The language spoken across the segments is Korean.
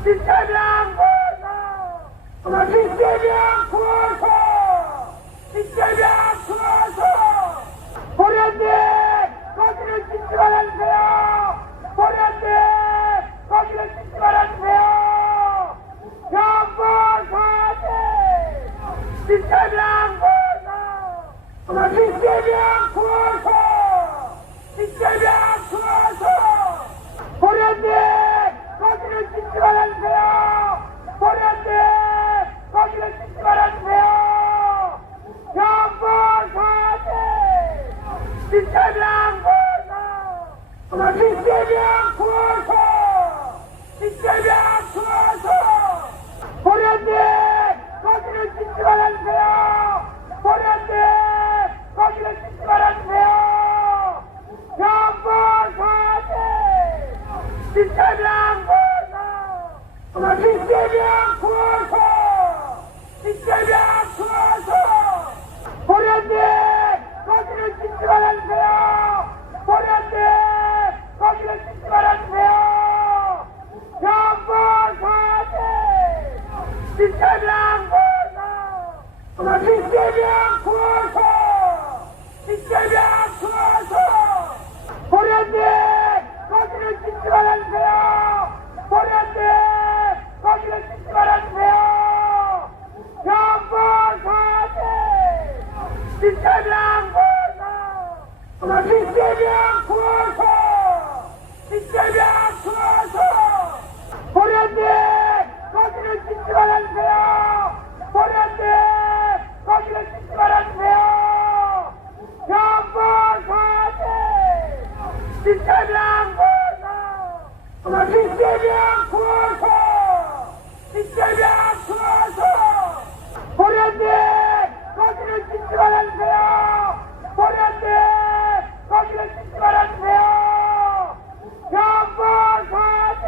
이재명 구호소! 이재명 구호소! 이재명 구호소! 보련님 거기를 짓지 말아주세요. 보련님 거기를 짓지 말아주세요. 경보사지 이재명 구호소! 이재명 구호소! 이재명 구호소! 보련님 거기를 짓지 말아주세요. 보련님 거기를 짓지 말아주세요. 경보사지 이재명 구호소! 이재명 구호소! 이재명 구호소! 보련님 거기를 짓지 말아주세요. 보련님 거기를 짓지 말아주세요. 경보사지 이재명 구호소! 이재명 구호소! 이재명 구호소! 보련님 거기를 짓지 말아주세요. 보련님 거기를 짓지 말아주세요. 경보사지 이재명 구호소! 이재명 구호소! 이재명 구호소! 보련님 거기를 짓지 말아주세요. 보련님 거기를 짓지 말아주세요. 경보사지 이재명 구호소! 이재명 구호소! 이재명 구호소! 보련님 거기를 짓지 말아주세요. 보련님 거기를 짓지 말아주세요. 경보사지 이재명 구호소! 이재명 구호소! 이재명 구호소! 보련님 거기를 짓지 말아주세요. 보련님 거기를 짓지 말아주세요. 경보사지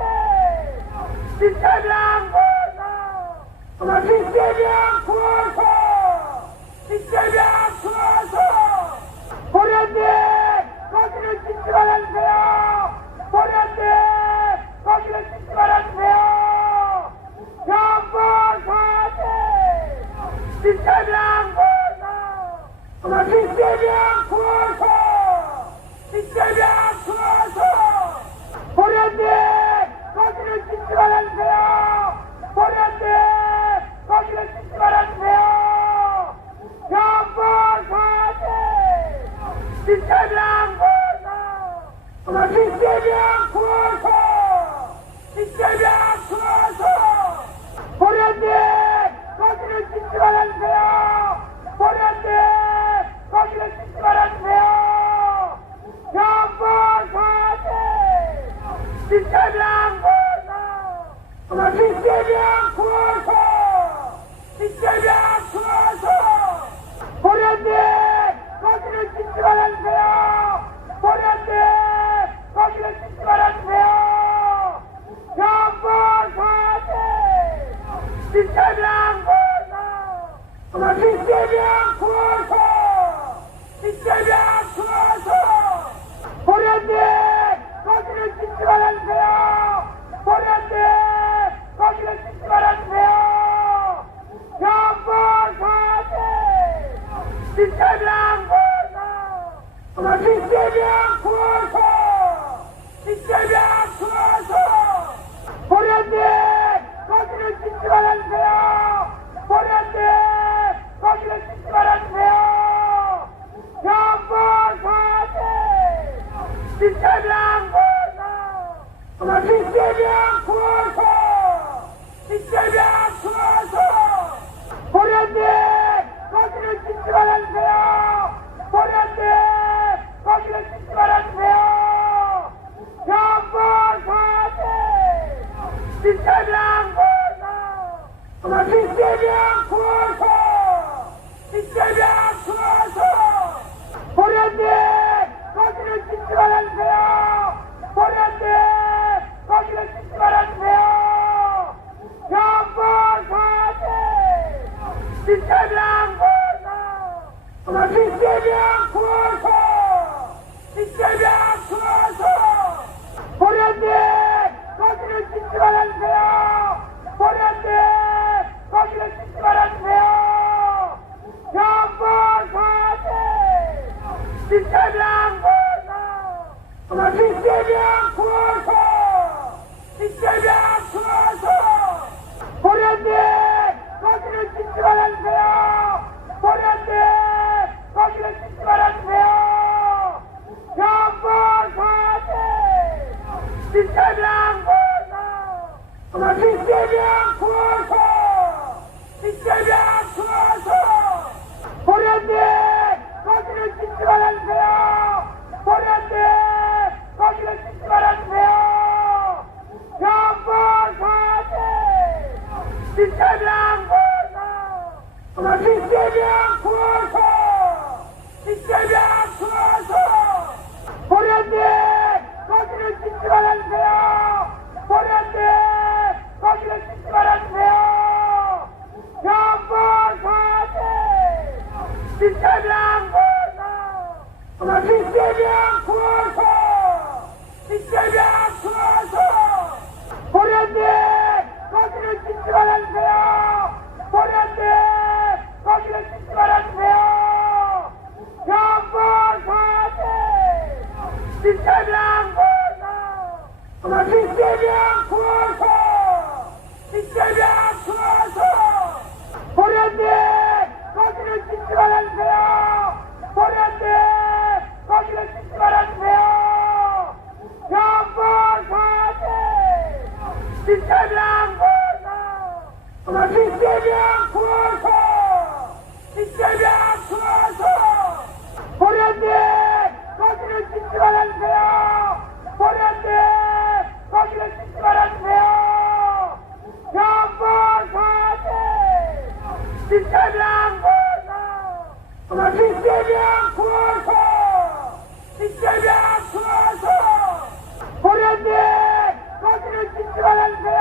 이재명 구호소! 이재명 구호소! 이재명 구호소! 보련님 거기를 짓지 말아주세요. 보련님 거기를 짓지 말아주세요. 경보사지 이재명 구호소! 이재명 구호소! 이재명 구호소! 보련님 거기를 짓지 말아주세요. 보련님 거기를 짓지 말아주세요. 경보사지 이재명 구호소! 이재명 구호소! 이재명 구호소! 보련님 거기를 짓지 말아주세요. 보련님 거기를 짓지 말아주세요. 경보사지 이재명 구호소! 이재명 구호소! 이재명 구호소! 보련님 거기를 짓지 말아주세요. 보련님 거기를 짓지 말아주세요. 경보사지 이재명 구호소! 이재명 구호소! 이재명 구호소! 보련님 거기를 짓지 말아주세요. 보련님 거기를 짓지 말아주세요. 경보사지 이재명 구호소! 이재명 구호소! 이재명 구호소! 보련님 거기를 짓지 말아주세요. 보련님 거기를 짓지 말아주세요. 경보사지 이재명 구호소! 이재명 구호소! 이재명 구호소! 보련님 거기를 짓지 말아주세요. 보련님 거기를 짓지 말아주세요. 경보사지 이재명 구호소! 이재명 구호소! 이재명 구호소! 보련님 거기를 짓지 말아주세요. 보련님 거기를 짓지 말아주세요. 경보사지 이재명 구호소! 이재명 구호소! 이재명 구호소! 보련님 거기를 짓지 말아주세요. 이재명 구호소! 이재명 구호소! 보련님! 거기를 짓지 말아주세요! 보련님! 거기를 짓지 말아주세요! 경보사님! 이재명 구호소! 이재명 구호소! 이재명 구호소! 보련님! 거기를 짓지 말아주세요! 보련님! 거기를 짓지 말아주세요! 경보사님! 이재명 구호소! 이재명 구호소! 이재명 구호소! 보련님! 거기를 짓지 말아주세요! 보련님! 거기를 짓지 말아주세요! 경보사님! 이재명 구호소! 이재명 구호소! 이재명 구호소! 보련님! 거기를 짓지 말아주세요! 보련님! 거기를 짓지 말아주세요! 경보사님! 이재명 구호소! 이재명 구호소! 이재명 구호소! 보련님! 거기를 짓지 말아주세요! 보련님! 거기를 짓지 말아주세요! 경보사님! 이재명 구호소! 이재명 구호소! 이재명 구호소! 보련님! 거기를 짓지 말아주세요!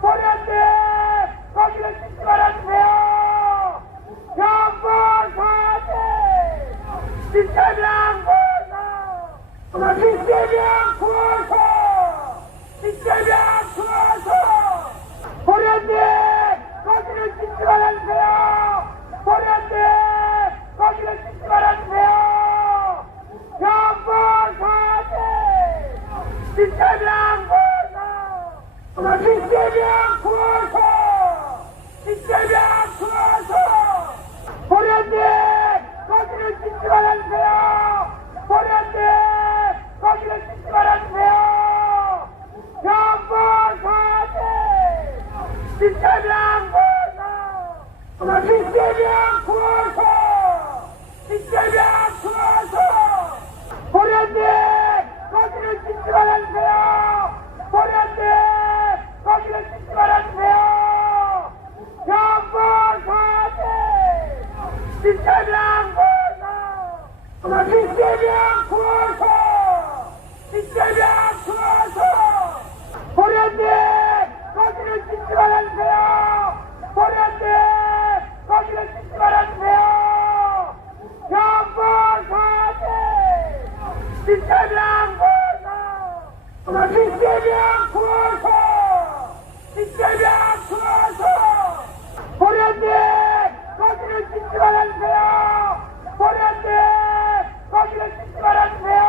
보련님! 거기를 짓지 말아주세요! 경보사님! 이재명 구호소! 이재명 구호소! 이재명 구호소! 보련님! 거기를 짓지 말아주세요! 보련님! 거기를 짓지 말아주세요! 경보사님! 이재명 구호소! 이재명 구호소! 이재명 구호소! 보련님! 거기를 짓지 말아주세요! 보련님! 거기를 짓지 말아주세요! 경보사님! 이재명 구호소! 이재명 구호소! 이재명 구호소! 보련님! 거기를 짓지 말아주세요! 보련님! 거기를 짓지 말아주세요! 경보사님! 이재명 구호소! 이재명 구호소! 이재명 구호소! 보련님! 거기를 짓지 말아주세요! 보련님! 거기를 짓지 말아주세요! 경보사님! 이재명 구호소! 이재명 구호소! 이재명 구호소! 보련님! 거기를 짓지 말아주세요! 보련님! 거기를 짓지 말아주세요!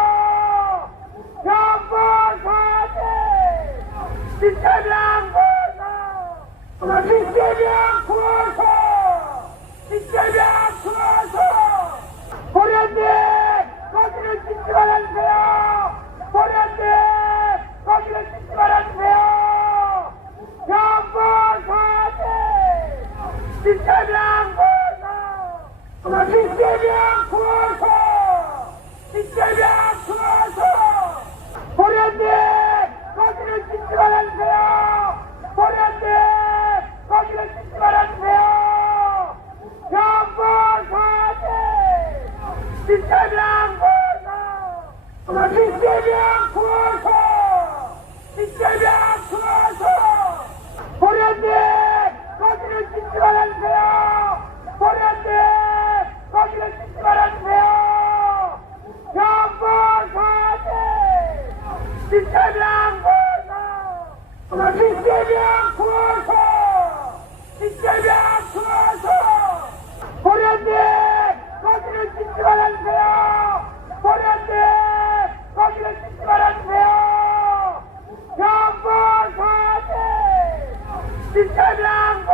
경보사님! 이재명 구호소! 이재명 구호소! 이재명 구호소! 보련님! 거기를 짓지 말아주세요! 보련님! 거기를 짓지 말아주세요! 경보사님! 이재명 구호소! 이재명 구호소! 이재명 구호소! 보련님! 거기를 짓지 말아주세요! 보련님! 거기를 짓지 말아주세요! 경보사님! 이재명 구호소! 이재명 구호소! 이재명 구호소! 보련님! 거기를 짓지 말아주세요! 보련님! 거기를 짓지 말아주세요! 경보사님! 이재명 구호소! 이재명 구호소! 이재명 구호소! 보련님! 거기를 짓지 말아주세요! 보련님! 거기를 짓지 말아주세요! 경보사님! 이재명 구호소!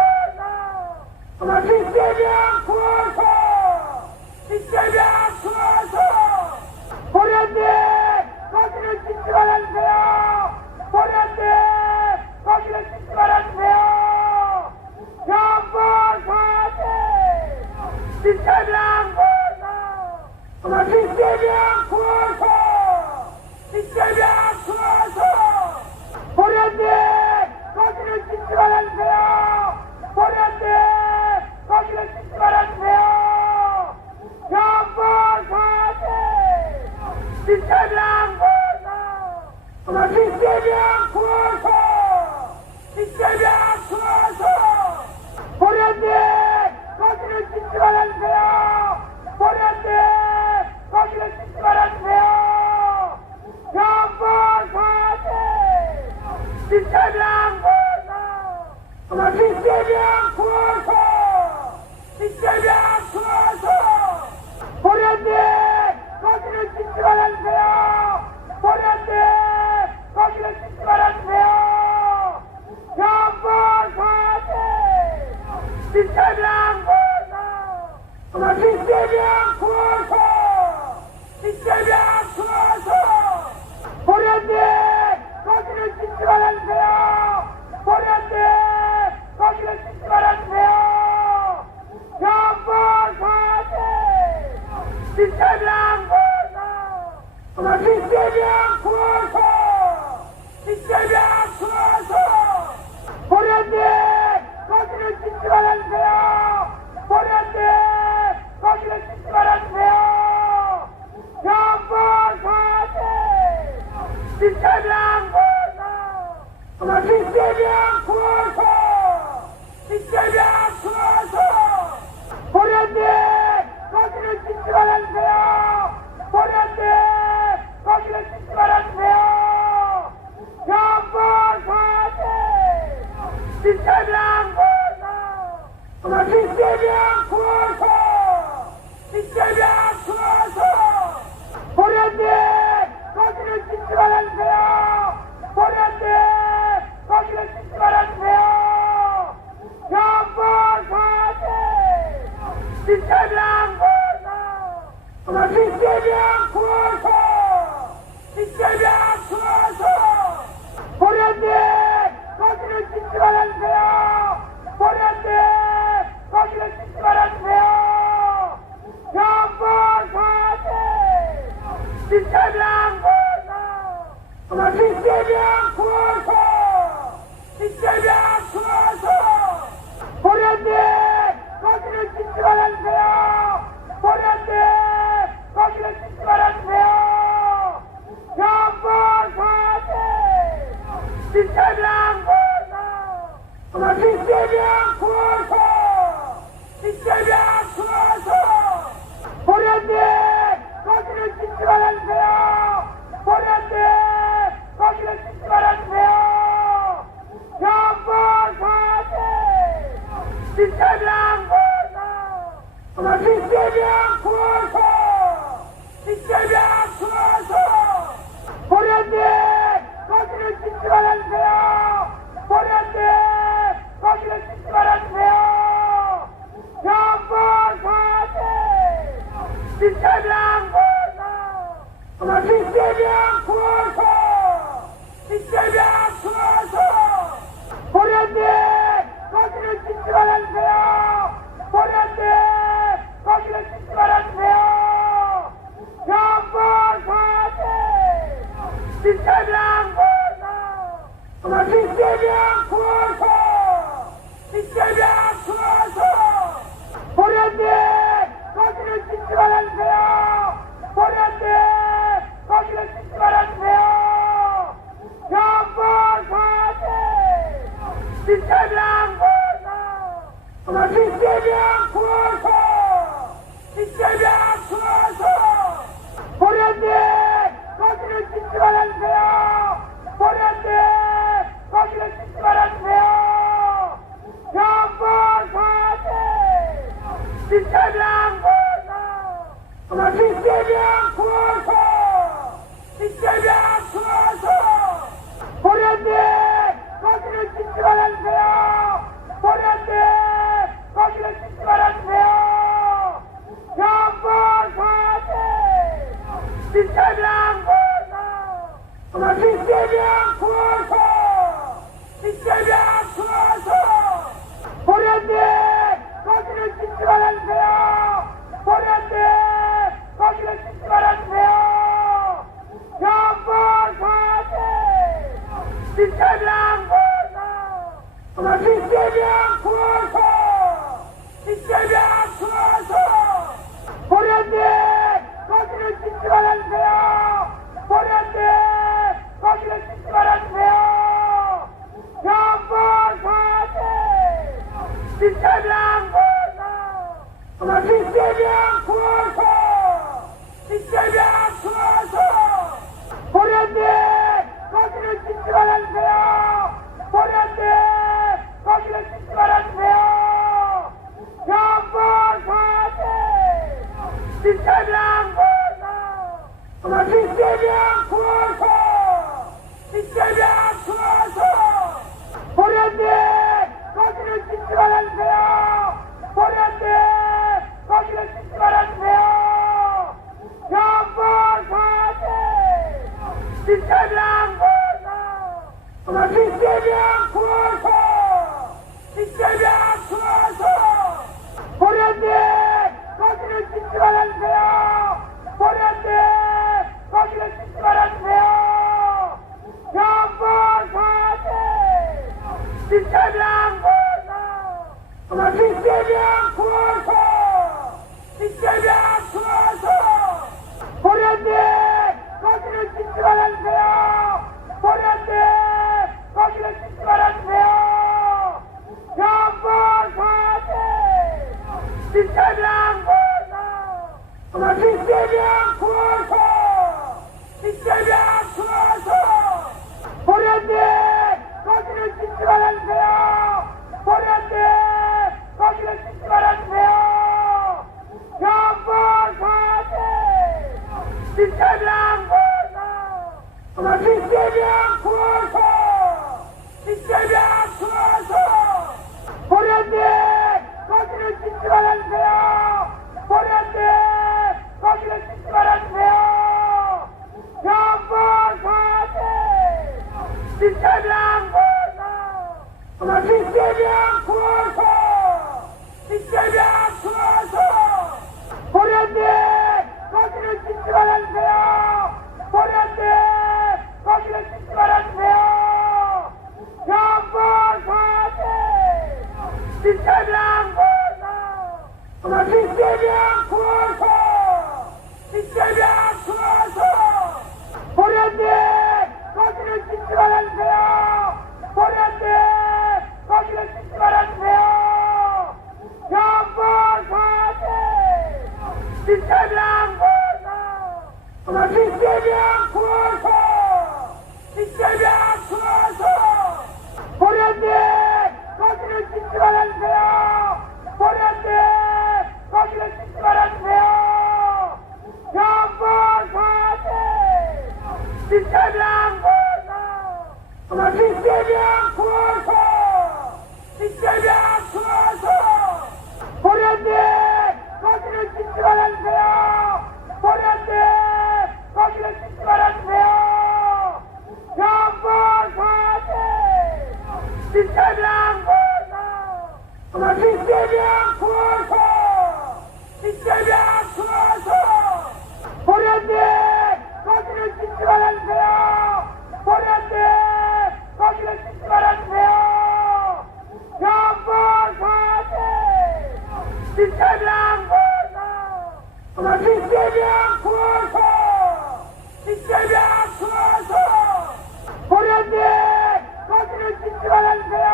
이재명 구호소! 이재명 구호소! 보련님! 거기를 짓지 말아주세요! 보련님! 거기를 짓지 이재명 구호소! 이재명 구호소! 보련님! 거기를 짓지 말아주세요! 보련님! 거기를 짓지 말아주세요! 경보사지! 이재명 구호소! 이재명 구호소! 이재명 구호소! 보련님! 거기를 짓지 말아주세요! 보련님! 거기를 짓지 말아주세요! 경보사지! 이재명 구호소! 이재명 구호소! 이재명 구호소! 보련님! 거기를 짓지 말아주세요! 보련님! 거기를 짓지 말아주세요! 경보사지! 이재명 구호소! 이재명 구호소! 이재명 구호소! 보련님! 거기를 짓지 말아주세요! 보련님! 거기를 짓지 말아주세요! 경보사지! 이재명 구호소! 이재명 구호소! 이재명 구호소! 보련님! 거기를 짓지 말아주세요! 보련님! 거기를 짓지 말아주세요! 경보사지! 이재명 구호소! 이재명 구호소! 이재명 구호소! 보련님! 거기를 짓지 말아주세요! 보련님! 거기를 짓지 말아주세요! 경보사지! 이재명 구호소! 이재명 구호소! 이재명 구호소! 보련님! 거기를 짓지 말아주세요! 보련님! 거기를 짓지 말아주세요! 경보사지! 이재명 구호소! 이재명 구호소! 이재명 구호소! 보련님! 거기를 짓지 말아주세요! 보련님! 거기를 짓지 말아주세요! 경보사지! 이재명 구호소! 이재명 구호소! 이재명 구호소! 보련님! 거기를 짓지 말아주세요! 보련님! 거기를 짓지 말아주세요! 경보사지! 이재명 구호소! 이재명 구호소! 이재명 구호소! 보련님! 거기를 짓지 말아주세요! 보련님! 거기를 짓지 말아주세요! 경보사지! 이재명 구호소! 이재명 구호소! 이재명 구호소! 보련님! 거기를 짓지 말아주세요! 보련님! 거기를 짓지 말아주세요! 경보사지! 이재명 구호소! 이재명 구호소! 이재명 구호소! 보련님! 거기를 짓지 말아주세요! 보련님! 거기를 짓지 말아주세요! 경보사지! 이재명 구호소! 이재명 구호소! 이재명 구호소! 보련님! 거기를 짓지 말아주세요! 보련님! 거기를 짓지 말아주세요! 경보사지! 이재명 구호소! 이재명 구호소! 이재명 구호소! 보련님! 거기를 짓지 말아주세요! 보련님! 거기를 짓지 말아주세요! 경보사지! 이재명 구호소! 이재명 구호소! 이재명 구호소! 보련님! 거기를 짓지 말아주세요! 보련님! 거기를 짓지 말아주세요! 경보사지! 이재명 구호소! 이재명 구호소! 이재명 구호소! 보련님! 거기를 짓지 말아주세요! 보련님! 거기를 이재명 구호소! 이재명 구호소! 이재명 구호소! 도련님 거기를 짓지 말아주세요! 도련님 거기를 짓지 말아주세요! 경보사님 이재명 구호소! 이재명 구호소! 이재명 구호소! 도련님 거기를 짓지 말아주세요! 도련님 거기를 짓지 말아주세요! 경보사님 이재명 구호소! 이재명 구호소! 이재명 구호소! 도련님 거기를 짓지 말아주세요! 도련님 거기를 짓지 말아주세요! 경보사님 이재명 구호소! 이재명 구호소! 이재명 구호소! 도련님 거기를 짓지 말아주세요! 도련님 거기를 짓지 말아주세요! 경보사님 이재명 구호소! 이재명 구호소! 이재명 구호소! 도련님 거기를 짓지 말아주세요! 도련님 거기를 짓지 말아주세요! 경보사님 이재명 구호소! 이재명 구호소! 이재명 구호소! 도련님 거기를 짓지 말아주세요! 도련님 거기를 짓지 말아주세요! 경보사님 이재명 구호소! 이재명 구호소! 이재명 구호소! 도련님 거기를 짓지 말아주세요! 도련님 거기를 짓지 말아주세요! 경보사님 이재명 구호소! 이재명 구호소! 이재명 구호소! 도련님 거기를 짓지 말아주세요! 도련님 거기를 짓지 말아주세요! 경보사님 이재명 구호소! 이재명 구호소! 이재명 구호소! 도련님 거기를 짓지 말아주세요!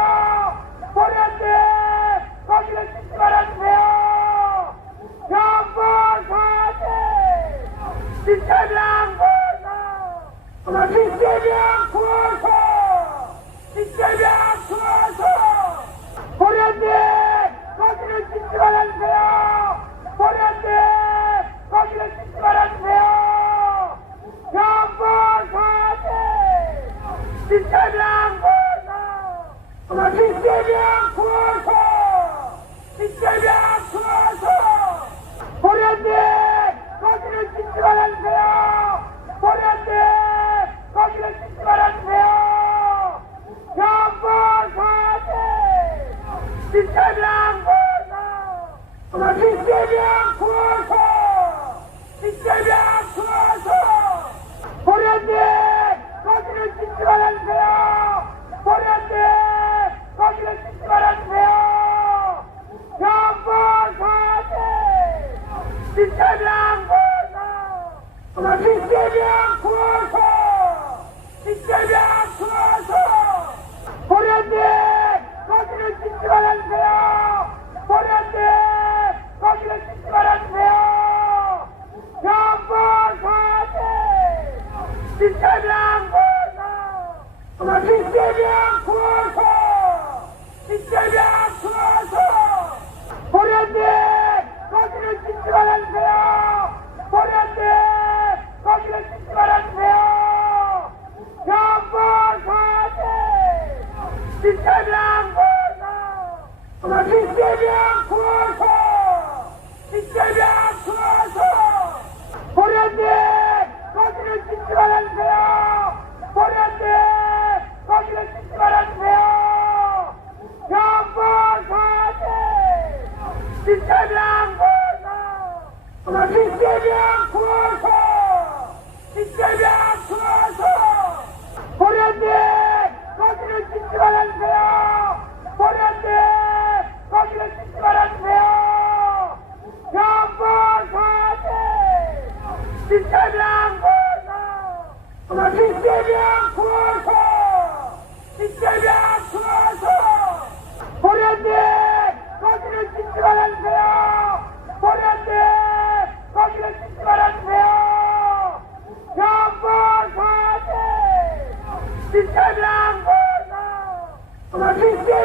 도련님 거기를 짓지 말아주세요! 경보사님 이재명 구호소! 이재명 구호소! 이재명 구호소! 도련님 거기를 짓지 말아주세요! 도련님 거기를 짓지 말아주세요! 경보사님 이재명 구호소! 이재명 구호소! 이재명 구호소! 도련님 거기를 짓지 말아주세요! 도련님 거기를 짓지 말아주세요! 경보사님 이재명 구호소! 이재명 구호소! 이재명 구호소! 도련님 거기를 짓지 말아주세요! 도련님 거기를 짓지 말아주세요! 경보사님 이재명 구호소! 이재명 구호소! 이재명 구호소! 도련님 거기를 짓지 말아주세요! 도련님 거기를 짓지 말아주세요! 경보사님 이재명 구호소! 이재명 구호소! 이재명 구호소! 도련님 거기를 짓지 말아주세요! 도련님 거기를 짓지 말아주세요! 경보사님 이재명 구호소! 이재명 구호소! 이재명 구호소! 도련님 거기를 짓지 말아주세요! 도련님 거기를 짓지 말아주세요! 경보사님 이재명 구호소! 이재명 구호소! 이재명 구호소! 도련님 거기를 짓지 말아주세요!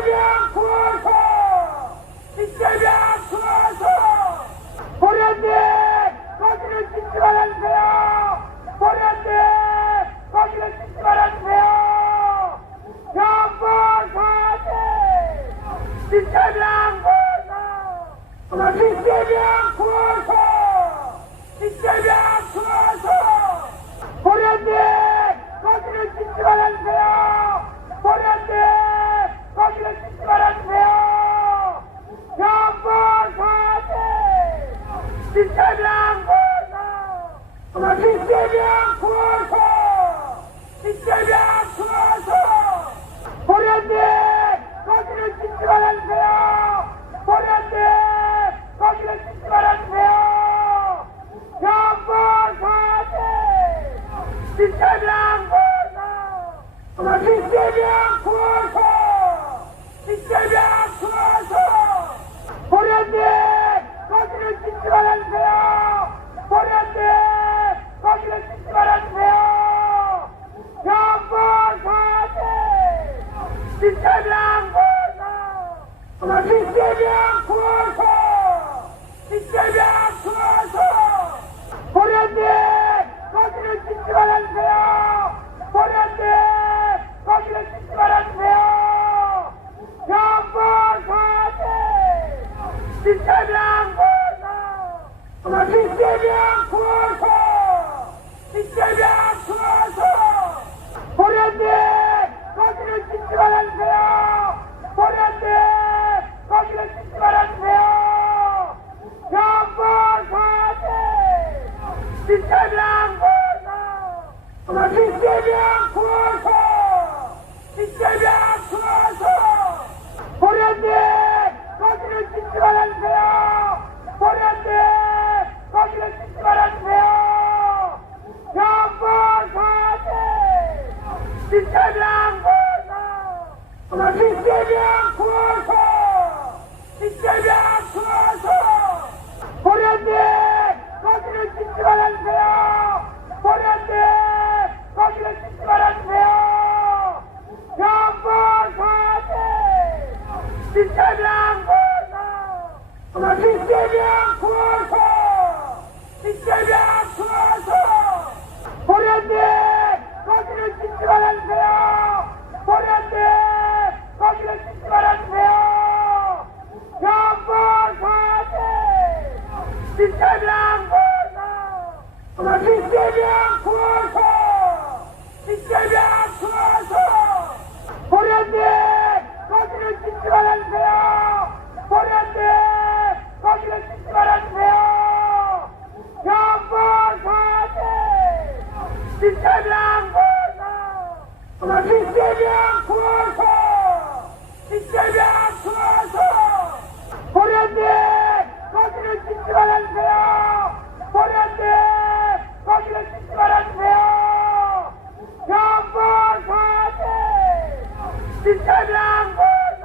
이재명 구호소! 이재명 구호소! 보련님! 거기를 짓지 말아주세요! 보련님! 거기를 짓지 말아주세요! 경보사지! 이재명 구호소! 이재명 구호소! 이재명 구호소! 보련님! 거기를 짓지 말아주세요! 보련님! 거기를 짓지 말아주세요! 경보사지! 이재명 구호소! 이재명 구호소! 이재명 구호소! 보련님! 거기를 짓지 말아주세요! 보련님! 거기를 짓지 말아주세요! 경보사지! 이재명 구호소! 이재명 구호소! 이재명 구호소! 보련님! 거기를 짓지 말아주세요! 보련님! 거기를 짓지 말아주세요! 경보사지! 이재명 구호소! 이재명 구호소! 이재명 구호소! 보련님! 거기를 짓지 말아주세요! 보련님! 거기를 짓지 말아주세요! 경보사지! 이재명 구호소! 이재명 구호소! 이재명 구호소! 보련님! 거기를 짓지 말아주세요! 보련님! 거기를 짓지 말아주세요! 경보사지! 이재명 구호소! 이재명 구호소! 이재명 구호소! 보련님! 거기를 짓지 말아주세요! 보련님! 거기를 짓지 말아주세요! 경보사지! 이재명 구호소! 이재명 구호소! 이재명 구호소! 보련님! 거기를 짓지 말아주세요! 보련님! 거기를 짓지 말아주세요! 경보사지! 이재명 구호소! 이재명 구호소! 이재명 구호소! 보련님! 거기를 짓지 말아주세요! 보련님! 거기를 짓지 말아주세요! 경보사지! 이재명 구호소! 이재명 구호소! 이재명 구호소! 보련님! 거기를 짓지 말아주세요! 보련님! 거기를 짓지 말아주세요! 경보사지! 이재명 구호소! 이재명 구호소! 이재명 구호소! 보련님! 거기를 짓지 말아주세요! 보련님! 거기를 짓지 말아주세요! 경보사지! 이재명 구호소!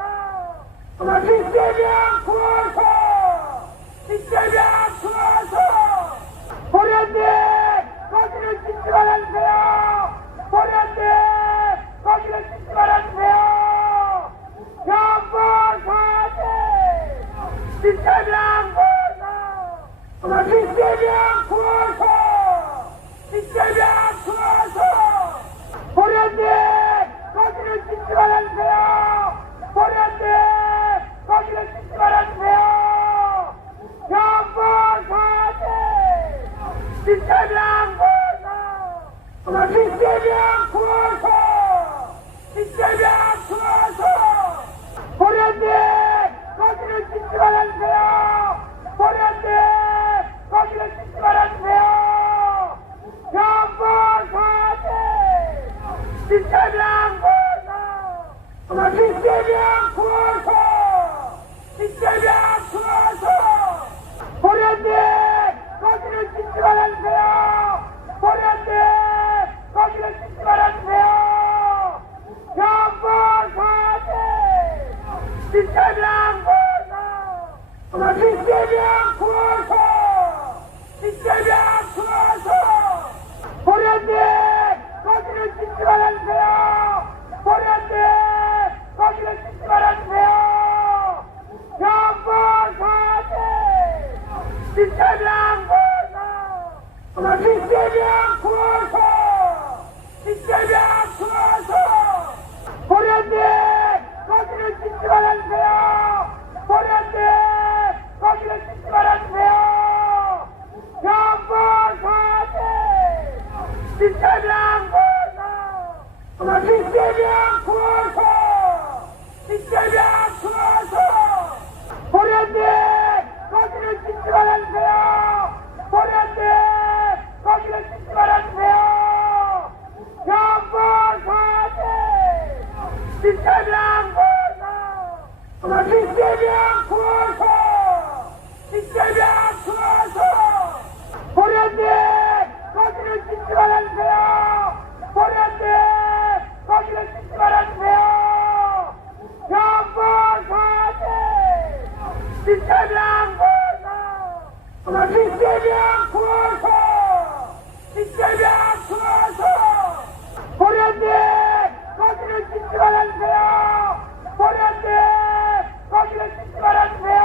이재명 구호소! 이재명 구호소! 보련님! 거기를 짓지 말아주세요! 보련님! 거기를 짓지 말아주세요! 경보사지! 이재명 구호소! 이재명 구호소! 이재명 구호소! 보련님! 거기를 짓지 말아주세요! 보련님! 거기를 짓지 말아주세요! 경보사지! 이재명 구호소! 이재명 구호소! 이재명 구호소! 보련님! 거기를 짓지 말아주세요! 보련님! 거기를 짓지 말아주세요! 경보사지! 이재명 구호소! 이재명 구호소! 이재명 구호소! 보련님! 거기를 짓지 말아주세요! 보련님! 거기를 짓지 말아주세요! 경보사지! 이재명 구호소! 이재명 구호소! 이재명 구호소! 보련님! 거기를 짓지 말아주세요! 보련님! 거기를 짓지 말아주세요! 이재명 구호소! 이재명 구호소! 보련님! 거기를 짓지 말아주세요! 보련님! 거기를 짓지 말아주세요! 정보사진! 이재명 구호소! 이재명 구호소! 이재명 구호소! 보련님! 거기를 짓지 말아주세요! 보련님! 거기를 짓지 말아주세요!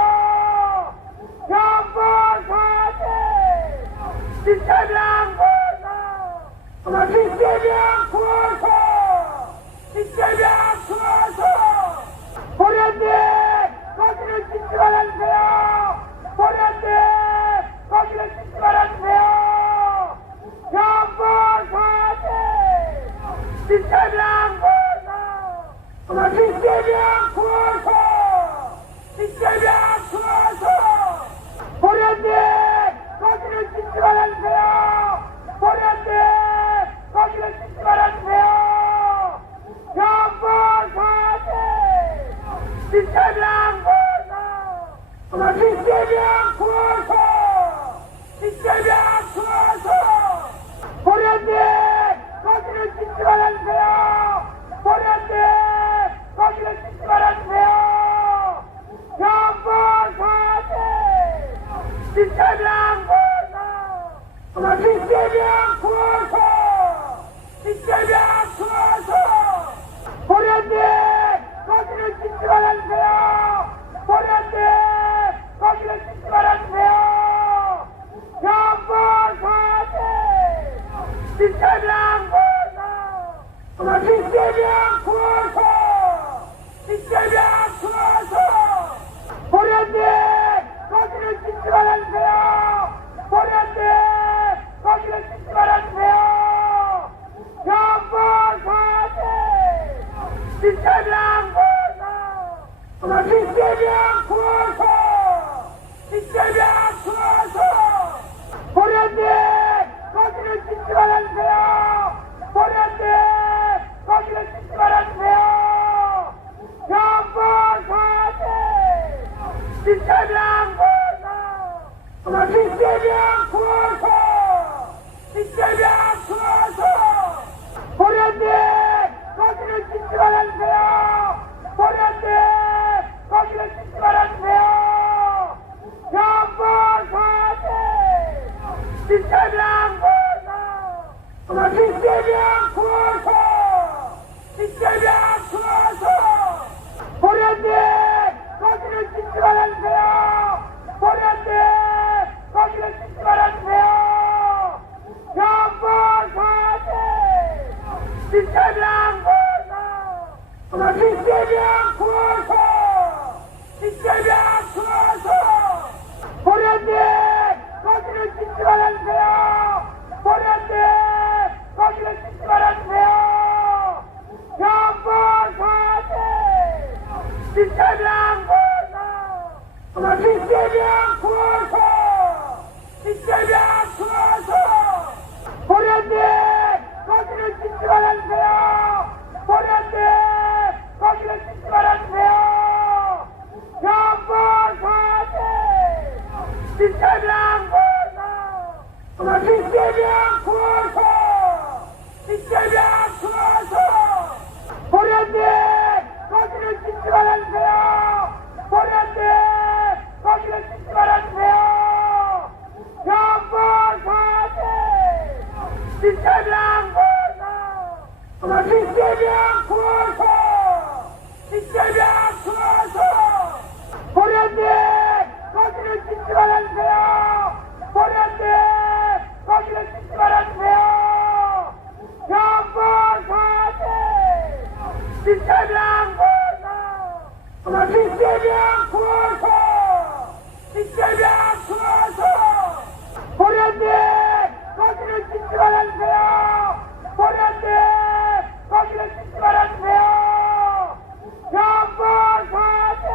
정보사진! 이재명 구호소! 이재명 구호소! 이재명 구호소! 보련님! 거기를 짓지 말아주세요! 보련님! 거기를 짓지 말아주세요! 정보사진! 이재명 구호소! 이재명 구호소! 이재명 구호소! 보련님! 거기를 짓지 말아주세요! 보련님! 거기를 짓지 말아주세요! 정보사진! 이재명 구호소! 이재명 구호소! 이재명 구호소! 보련님! 거기를 짓지 말아주세요! 보련님! 거기를 짓지 말아주세요! 정보사진! 이재명 구호소! 이재명 구호소! 이재명 구호소! 보련님! 거기를 짓지 말아주세요! 보련님! 거기를 짓지 말아주세요! 정보사진! 이재명 구호소! 이재명 구호소! 이재명 구호소! 보련님! 거기를 짓지 말아주세요! 보련님! 거기를 짓지 말아주세요! 정보사진! 이재명 구호소! 이재명 구호소! 이재명 구호소! 보련님! 거기를 짓지 말아주세요! 보련님! 거기를 짓지 말아주세요! 정보사진! 이재명 구호소! 이재명 구호소! 이재명 구호소! 보련님! 거기를 짓지 말아주세요! 보련님! 거기를 짓지 말아주세요! 정보사진! 이재명 구호소! 이재명 구호소! 이재명 구호소! 보련님! 거기를 짓지 말아주세요! 보련님! 거기를 짓지 말아주세요! 정보사진! 이재명 구호소! 이재명 구호소! 이재명 구호소! 보련님! 거기를 짓지 말아주세요! 보련님! 거기를 짓지 말아주세요! 정보사진! 이재명 구호소! 이재명 구호소! 이재명 구호소! 보련님! 거기를 짓지 말아주세요! 보련님! 거기를 짓지 말아주세요! 정보사진! 이재명 구호소! 이재명 구호소! 이재명 구호소! 보련님! 거기를 짓지 말아주세요! 보련님! 거기를 짓지 말아주세요! 정보사진! 이재명 구호소! 이재명 구호소! 이재명 구호소! 보련님! 거기를 짓지 말아주세요! 보련님! 거기를 짓지 말아주세요! 정보사진! 이재명 구호소! 이재명 구호소! 이재명 구호소! 보련님! 거기를 짓지 말아주세요! 보련님! 거기를 짓지 말아주세요! 정보사진!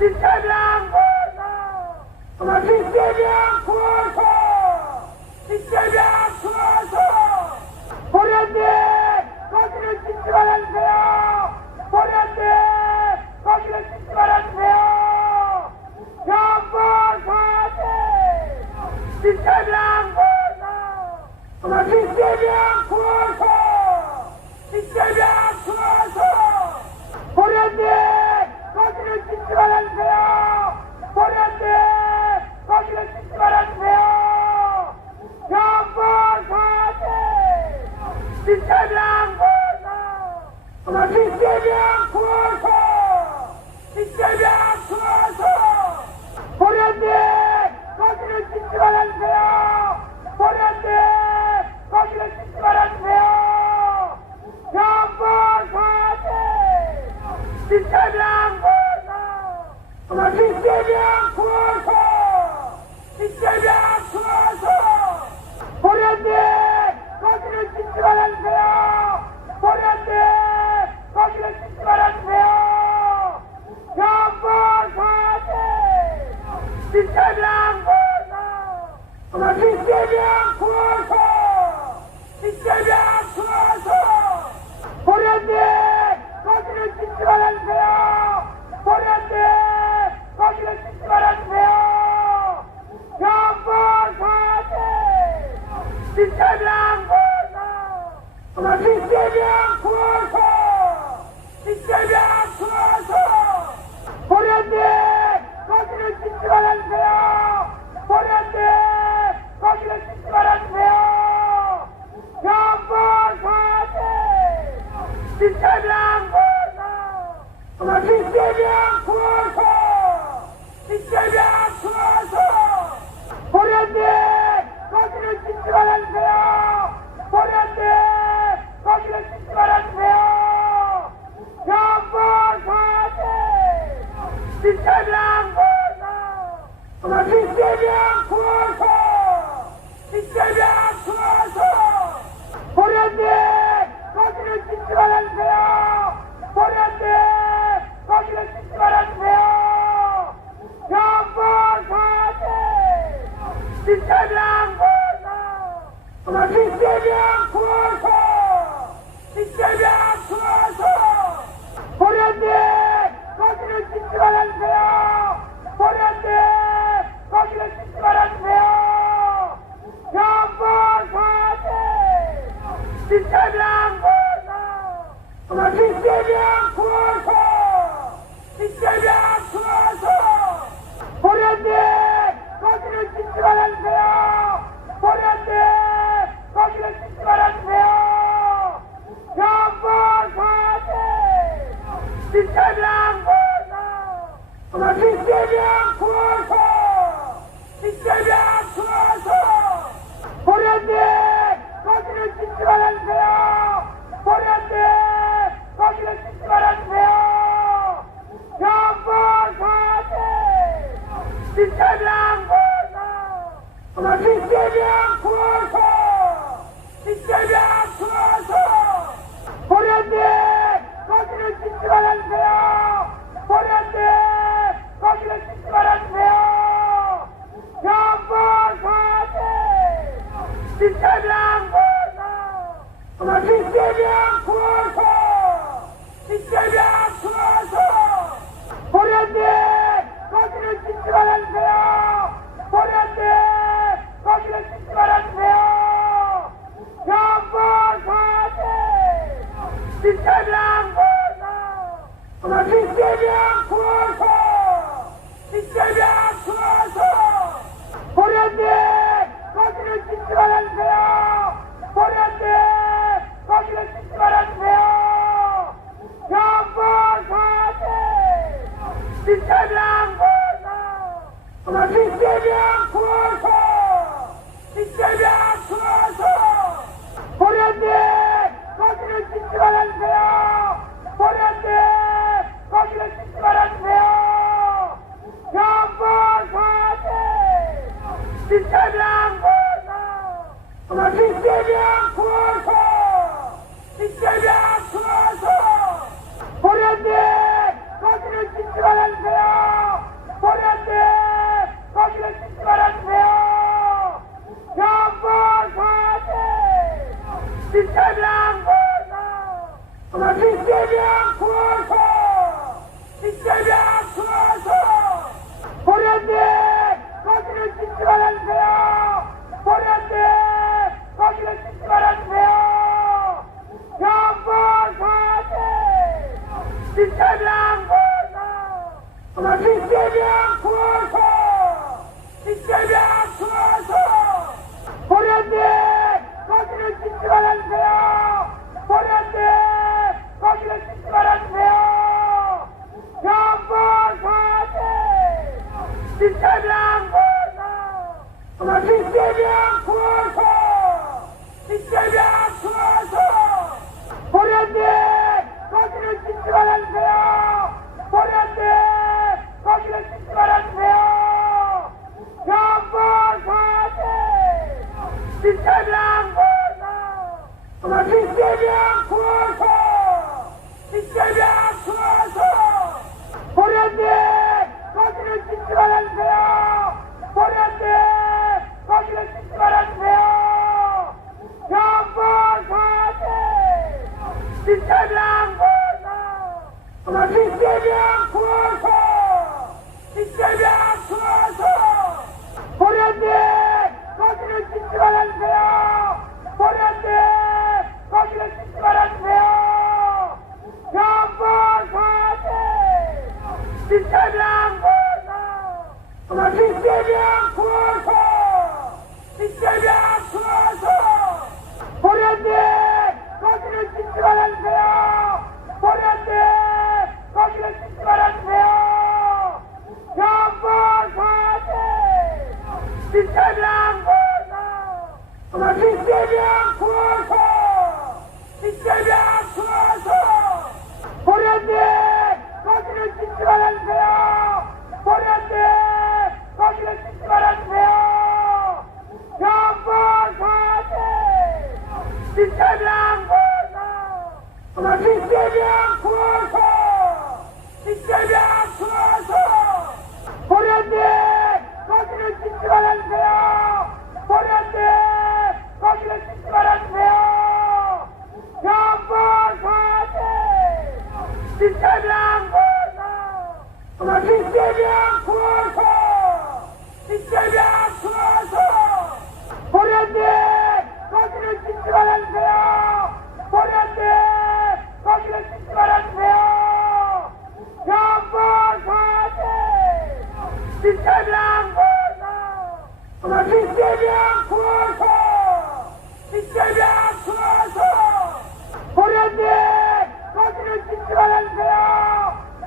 이재명 구호소! 이재명 구호소! 이재명 구호소! 보련님! 거기를 짓지 말아주세요! 보련님! 거기를 짓지 말아주세요! 이재명 구호소! 이재명 구호소! 이재명 구호소! 보련님 거기를 짓지 말아주세요! 보련님 거기를 짓지 말아주세요! 연보사님 이재명 구호소! 이재명 구호소! 이재명 구호소! 보련님 거기를 짓지 말아주세요! 보련님 거기를 짓지 말아주세요! 연보사님 이재명 구호소! 이재명 구호소! 이재명 구호소! 보련님 거기를 짓지 말아주세요! 보련님 거기를 짓지 말아주세요! 연보사님 이재명 구호소! 이재명 구호소! 이재명 구호소! 보련님 거기를 짓지 말아주세요! 보련님 거기를 짓지 말아주세요! 연보사님 이재명 구호소! 이재명 구호소! 이재명 구호소! 보련님 거기를 짓지 말아주세요! 보련님 거기를 짓지 말아주세요! 연보사님 이재명 구호소! 이재명 구호소! 이재명 구호소! 보련님 거기를 짓지 말아주세요! 보련님 거기를 짓지 말아주세요! 연보사님 이재명 구호소! 이재명 구호소! 이재명 구호소! 보련님 거기를 짓지 말아주세요! 보련님 거기를 짓지 말아주세요! 연보사님 이재명 구호소! 이재명 구호소! 이재명 구호소! 보련님 거기를 짓지 말아주세요! 보련님 거기를 짓지 말아주세요! 연보사님 이재명 구호소! 이재명 구호소! 이재명 구호소! 보련님 거기를 짓지 말아주세요! 보련님 거기를 짓지 말아주세요! 연보사님 이재명 구호소! 이재명 구호소! 이재명 구호소! 보련님 거기를 짓지 말아주세요! 보련님 거기를 짓지 말아주세요! 연보사님 이재명 구호소! 이재명 구호소! 이재명 구호소! 보련님 거기를 짓지 말아주세요! 보련님 거기를 짓지 말아주세요! 연보사님 이재명 구호소! 이재명 구호소! 이재명 구호소! 보련님 거기를 짓지 말아주세요! 보련님 거기를 짓지 말아주세요! 연보사님 이재명 구호소! 이재명 구호소! 이재명 구호소! 보련님 거기를 짓지 말아주세요! 보련님 거기를 짓지 말아주세요! 연보사님 이재명 구호소! 이재명 구호소! 이재명 구호소! 보련님 거기를 짓지 말아주세요! 보련님 거기를 짓지 말아주세요! 연보사님 이재명 구호소! 이재명 구호소! 이재명 구호소! 보련님 거기를 짓지 말아주세요! 보련님 거기를 짓지 말아주세요! 연보사님 이재명 구호소! 이재명 구호소! 이재명 구호소! 보련님 거기를 짓지 말아주세요! 구호소 이재명 구호소 보련님 거기를 짓지 말아주세요. 보련님 거기를 짓지 말아주세요. 경보사지 이재명 구호소 이재명 구호소 이재명 구호소 보련님 거기를 짓지 말아주세요. 보련님 거기를 짓지 말아주세요. 경보사지 이재명 구호소 이재명 구호소 이재명 구호소 보련님 거기를 짓지 말아주세요. 보련님 거기를 짓지 말아주세요. 경보사지 이재명 구호소 이재명 구호소 이재명 구호소 보련님 거기를 짓지 말아주세요. 보련님 거기를 짓지 말아주세요. 경보사지 이재명 구호소 이재명 구호소 이재명 구호소 보련님 거기를 짓지 말아주세요. 보련님 거기를 짓지 말아주세요. 경보사지 이재명 이재명 구호소 이재명 구호소 보련님 거기를 짓지 말아주세요.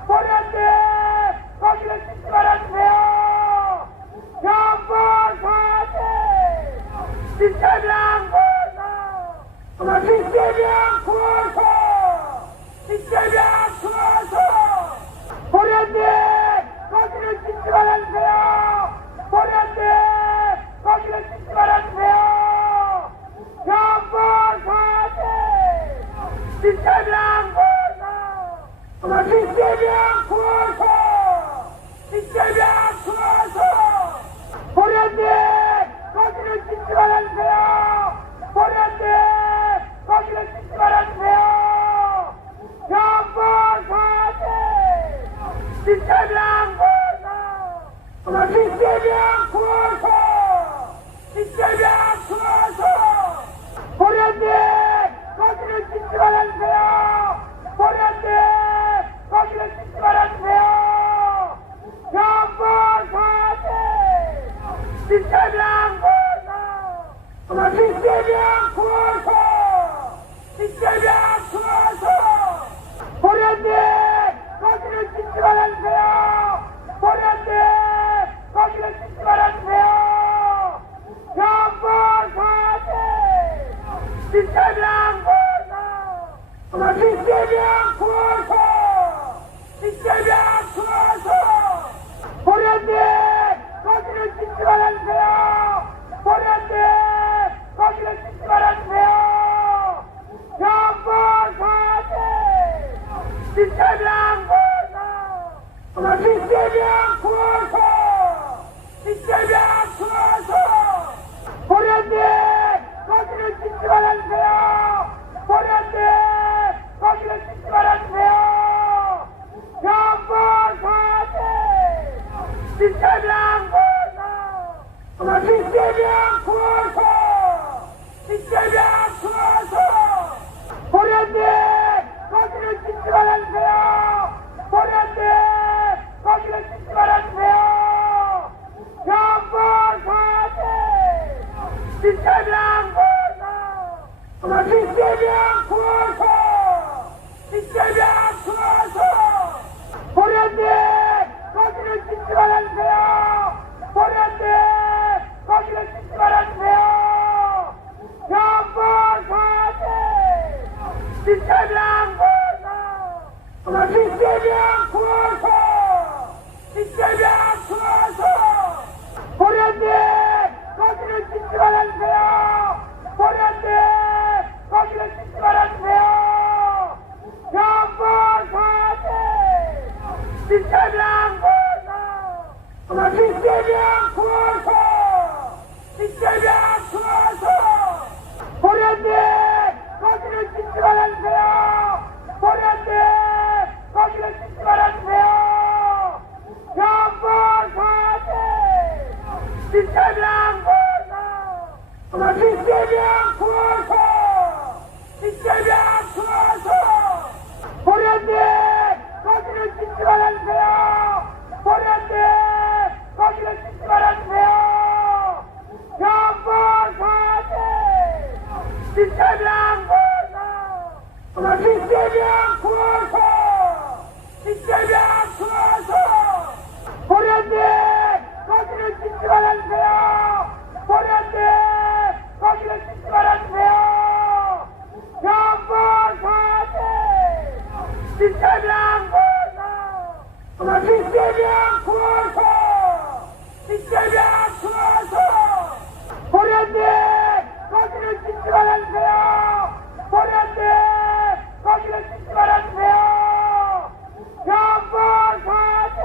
보련님 거기를 짓지 말아주세요. 경보사지 이재명 이재명 구호소 이재명 구호소 보련님 거기를 짓지 말아주세요. 보련님 거기를 짓지 말아주세요. 경보사지 이재명 이재명 구호소 이재명 구호소 보련님 거기를 짓지 말아주세요. 보련님 거기를 짓지 말아주세요. 경보사지 이재명 이재명 구호소 이재명 구호소 보련님 거기를 짓지 말아주세요. 보련님 거기를 짓지 말아주세요. 경보사지 이재명 이재명 구호소 이재명 구호소 보련님 거기를 짓지 말아주세요. 보련님 거기를 짓지 말아주세요. 경보사지 이재명 이재명 구호소 이재명 구호소 보련님 거기를 짓지 말아주세요. 보련님 거기를 짓지 말아주세요. 경보사지 이재명 이재명 구호소 이재명 구호소 보련님 거기를 짓지 말아주세요. 보련님 거기를 짓지 말아주세요. 경보사지 이재명 이재명 구호소 이재명 구호소 보련님 거기를 짓지 말아주세요. 보련님 거기를 짓지 말아주세요. 경보사지 이재명 이재명 구호소 이재명 구호소 보련님 거기를 짓지 말아주세요. 보련님 거기를 짓지 말아주세요. 경보사지 이재명 이재명 구호소 이재명 구호소 보련님 거기를 짓지 말아주세요. 보련님 거기를 짓지 말아주세요. 경보사지 이재명 이재명 구호소 이재명 구호소 보련님 거기를 짓지 말아주세요. 보련님 거기를 짓지 말아주세요. 짓지 말아주세요. 보리언니 거기를 짓지 말아주세요. 경보사지 이재명 구호소 이재명 구호소 이재명 구호소 보리언니 거기를 짓지 말아주세요. 보리언니 거기를 짓지 말아주세요. 경보사지 이재명 구호소 이재명 구호소 이재명 구호소 보리언니 거기를 짓지 말아주세요. 보리언니 거기를 짓지 말아주세요. 경보사지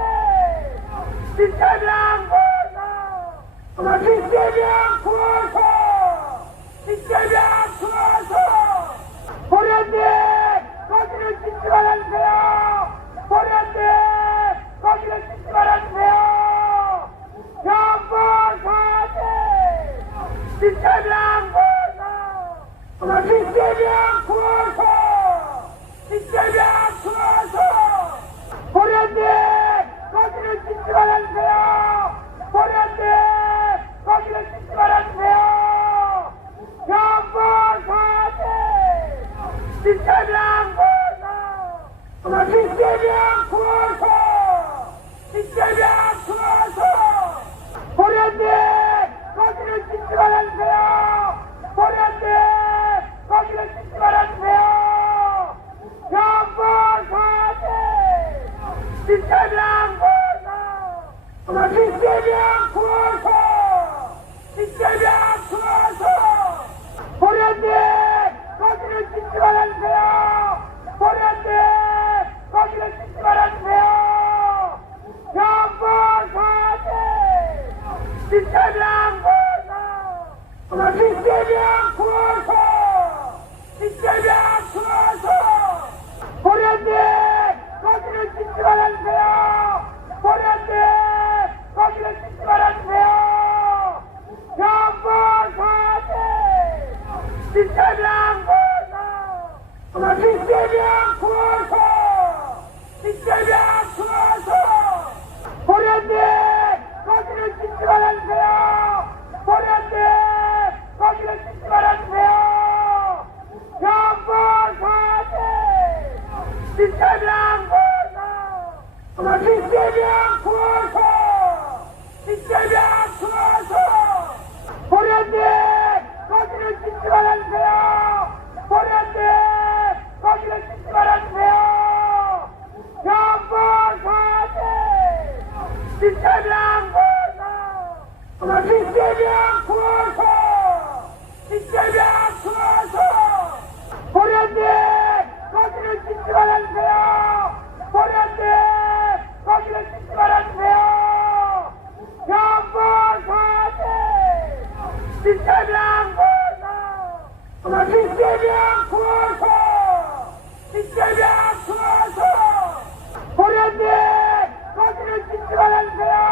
이재명 구호소 이재명 구호소 이재명 구호소 보리언니 거기를 짓지 말아주세요. 보리언니 거기를 짓지 말아주세요. 경보사지 이재명 구호소 이재명 구호소 이재명 구호소 보리언니 거기를 짓지 말아주세요. 보리언니 거기를 짓지 말아주세요. 경보사지 이재명 구호소 이재명 구호소 이재명 구호소 보리언니 거기를 짓지 말아주세요. 보리언니 거기를 짓지 말아주세요. 경보사지 이재명 구호소 이재명 구호소 이재명 구호소 보리언니 거기를 짓지 말아주세요. 보리언니 거기를 짓지 말아주세요. 경보사지 이재명 구호소 이재명 구호소 이재명 구호소 보리언니 거기를 짓지 말아주세요. 보리언니 거기를 짓지 말아주세요. 경보사지 이재명 구호소 이재명 구호소 이재명 구호소 보리언니 거기를 짓지 말아주세요. 보리언니 거기를 짓지 말아주세요. 경보사지 이재명 구호소 이재명 구호소 이재명 구호소 보리언니 거기를 짓지 말아주세요. 보리언니 거기를 짓지 말아주세요. 경보사지 이재명 구호소 이재명 구호소 이재명 구호소 보리언니 거기를 짓지 말아주세요. 보리언니 거기를 짓지 말아주세요. 경보사지 이재명 이재명 구호소 이재명 구호소 보리언니 거기를 짓지 말아주세요.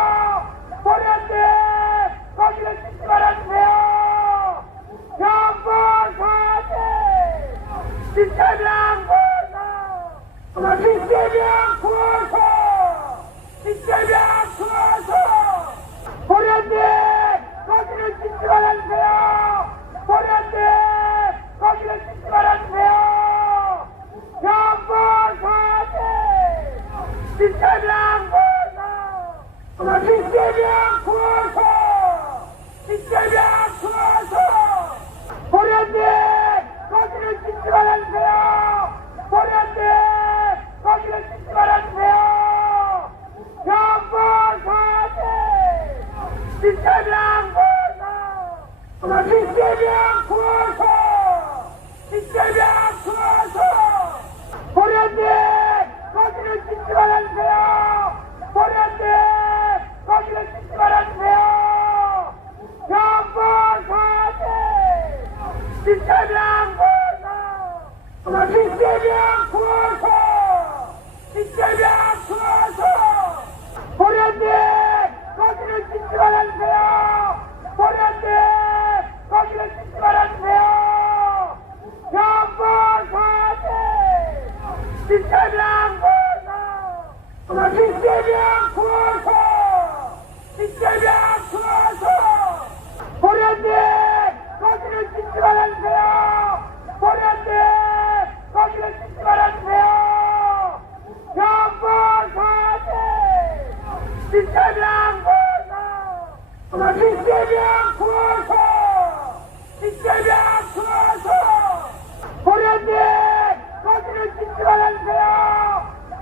보리언니 거기를 짓지 말아주세요. 경보사지 이재명 이재명 구호소 이재명 구호소 보리언니 거기를 짓지 말아주세요. 보리언니 거기를 짓지 말아주세요. 경보사지 이재명 이재명 구호소 이재명 구호소 보리언니 거기를 짓지 말아주세요. 보리언니 거기를 짓지 말아주세요. 경보사지 이재명 이재명 구호소 이재명 구호소 보리언니 거기를 짓지 말아주세요. 보리언니 거기를 짓지 말아주세요. 경보사지 이재명 이재명 구호소! 이재명 구호소! 보련님 거기를 짓지 말아주세요! 보련님 거기를 짓지 말아주세요! 경보사지! 이재명 구호소! 이재명 구호소! 이재명 구호소! 보련님 거기를 짓지 말아주세요!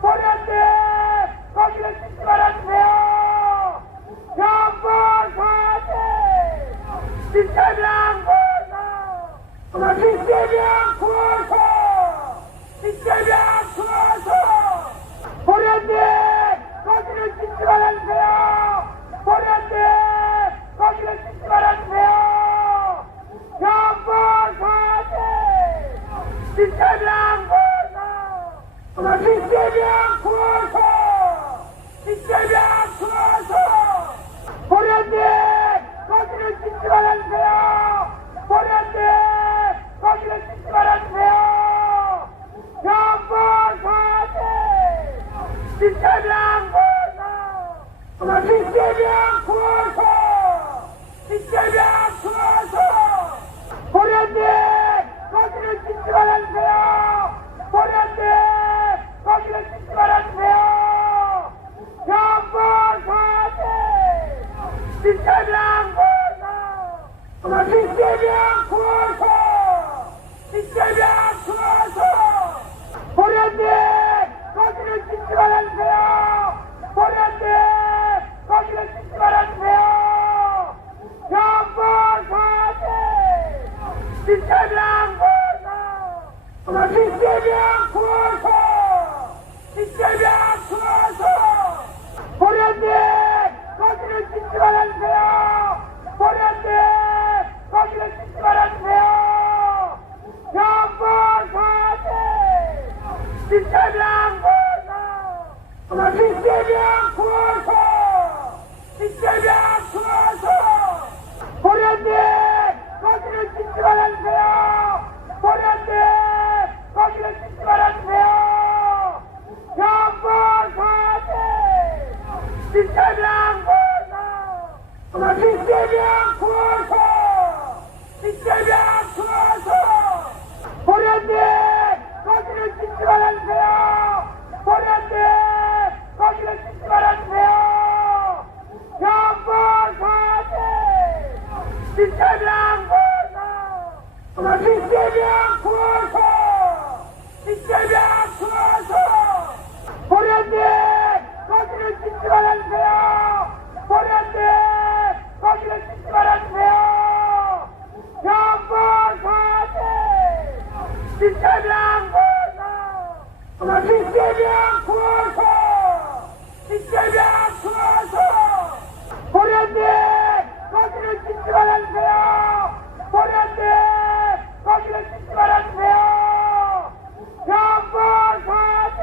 보련님 거기를 짓지 말아주세요! 경보사지! 이재명 구호소! 이재명 구호소! 이재명 구호소! 보련님 거기를 짓지 말아주세요! 보련님 거기를 짓지 말아주세요! 경보사지! 이재명 구호소! 이재명 구호소! 이재명 구호소! 보련님 거기를 짓지 말아주세요! 보련님 거기를 짓지 말아주세요! 경보사지! 이재명 구호소! 이재명 구호소! 이재명 구호소! 보련님 거기를 짓지 말아주세요! 보련님 거기를 짓지 말아주세요! 경보사지! 이재명 구호소! 이재명 구호소! 이재명 구호소! 보련님 거기를 짓지 말아주세요! 보련님 거기를 짓지 말아주세요! 경보사지! 이재명 구호소! 이재명 구호소! 이재명 구호소! 보련님 거기를 짓지 말아주세요! 보련님 거기를 짓지 말아주세요! 경보사지! 이재명 구호소! 이재명 구호소! 이재명 구호소! 보련님 거기를 짓지 말아주세요! 보련님 거기를 짓지 말아주세요! 경보사지! 이재명 구호소! 이재명 구호소! 이재명 구호소! 보련님 거기를 짓지 말아주세요! 보련님 거기를 짓지 말아주세요! 경보사지! 이재명 구호소! 이재명 구호소! 이재명 구호소! 보련님 거기를 짓지 말아주세요! 보련님 거기를 짓지 말아주세요! 경보사지! 이재명 구호소! 이재명 구호소! 이재명 구호소! 보련님 거기를 짓지 말아주세요! 보련님 거기를 짓지 말아주세요! 경보사지!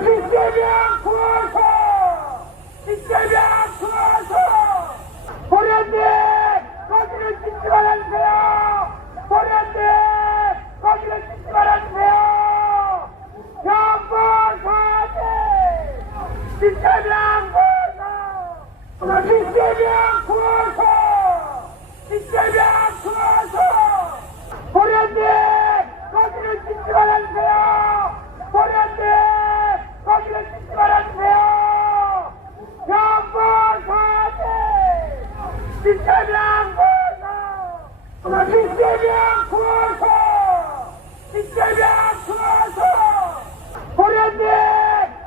이재명 구호소! 이재명 구호소! 이재명 구호소! 보련님 거기를 짓지 말아주세요! 보련님 거기를 짓지 말아주세요! 경보사지! 이재명 구호소! 이재명 구호소! 이재명 구호소! 보련님 거기를 짓지 말아주세요! 보련님 거기를 짓지 말아주세요! 경보사지! 이재명 구호소! 이재명 구호소! 이재명 구호소! 보련님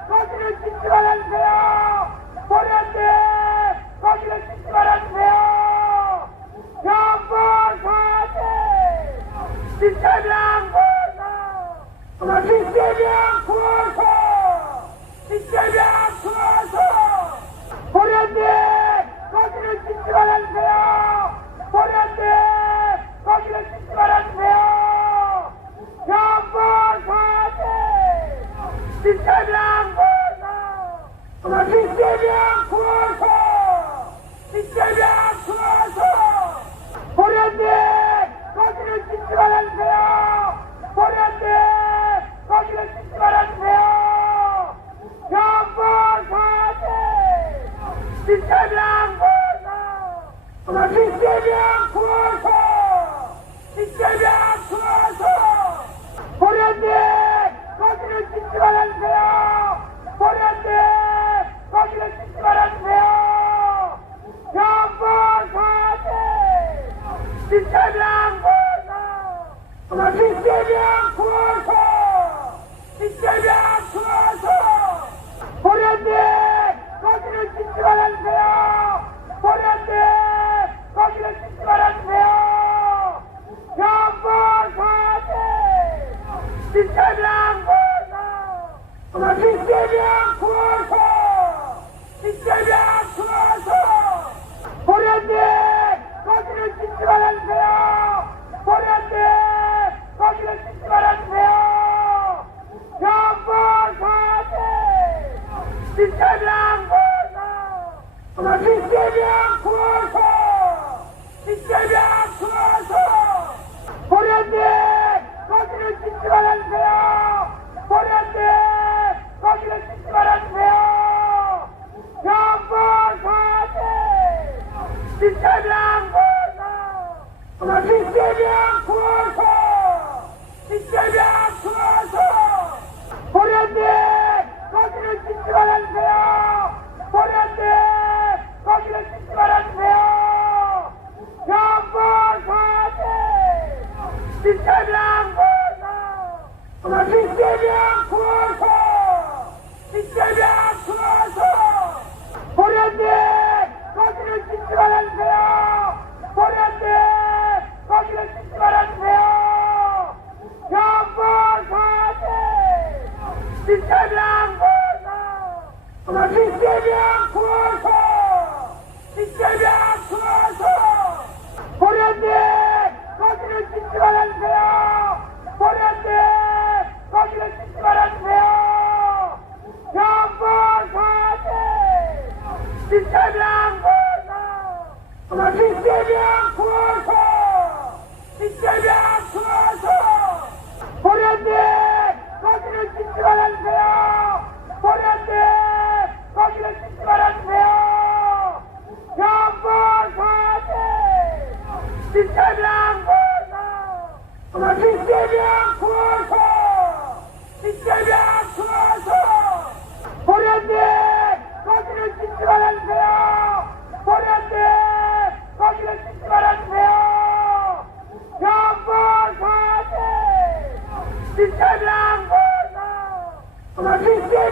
거기를 짓지 말아주세요! 보련님 거기를 짓지 말아주세요! 경보사지! 이재명 구호소! 이재명 구호소! 이재명 구호소! 보련님 거기를 짓지 말아주세요! 보련님 거기를 짓지 말아주세요! 경보사지! 이재명 구호소! 이재명 구호소! 이재명 구호소! 보련님 거기를 짓지 말아주세요! 보련님 거기를 짓지 이재명 구호소! 이재명 구호소! 보련님! 거기를 짓지 말아주세요! 보련님! 거기를 짓지 말아주세요! 경보사지! 이재명 구호소! 이재명 구호소! 이재명 구호소! 보련님! 거기를 짓지 말아주세요! 보련님! 거기를 짓지 말아주세요! 경보사지! 이재명 구호소! 이재명 구호소! 이재명 구호소! 보련님! 거기를 짓지 말아주세요! 보련님! 거기를 짓지 말아주세요! 경보사지! 이재명 구호소! 이재명 구호소! 이재명 구호소! 보련님! 거기를 짓지 말아주세요! 보련님! 거기를 짓지 말아주세요! 경보사지! 이재명 구호소! 이재명 구호소! 이재명 구호소! 보련님! 거기를 짓지 말아주세요! 보련님! 거기를 짓지 말아주세요! 경보사지! 이재명 구호소! 이재명 구호소! 이재명 구호소! 보련님! 거기를 짓지 말아주세요! 보련님! 거기를 짓지 말아주세요! 경보사지! 이재명 구호소! 이재명 구호소! 이재명 구호소! 보련님! 거기를 짓지 말아주세요! 보련님! 거기를 짓지 말아주세요! 경보사지! 이재명 구호소! 이재명 구호소! 이재명 구호소! 보련님! 거기를 짓지 말아주세요! 보련님! 거기를 짓지 말아주세요! 경보사지! 이재명 구호소! 이재명 구호소! 이재명 구호소! 보련님! 거기를 짓지 말아주세요! 보련님! 거기를 짓지 말아주세요! 경보사지! 이재명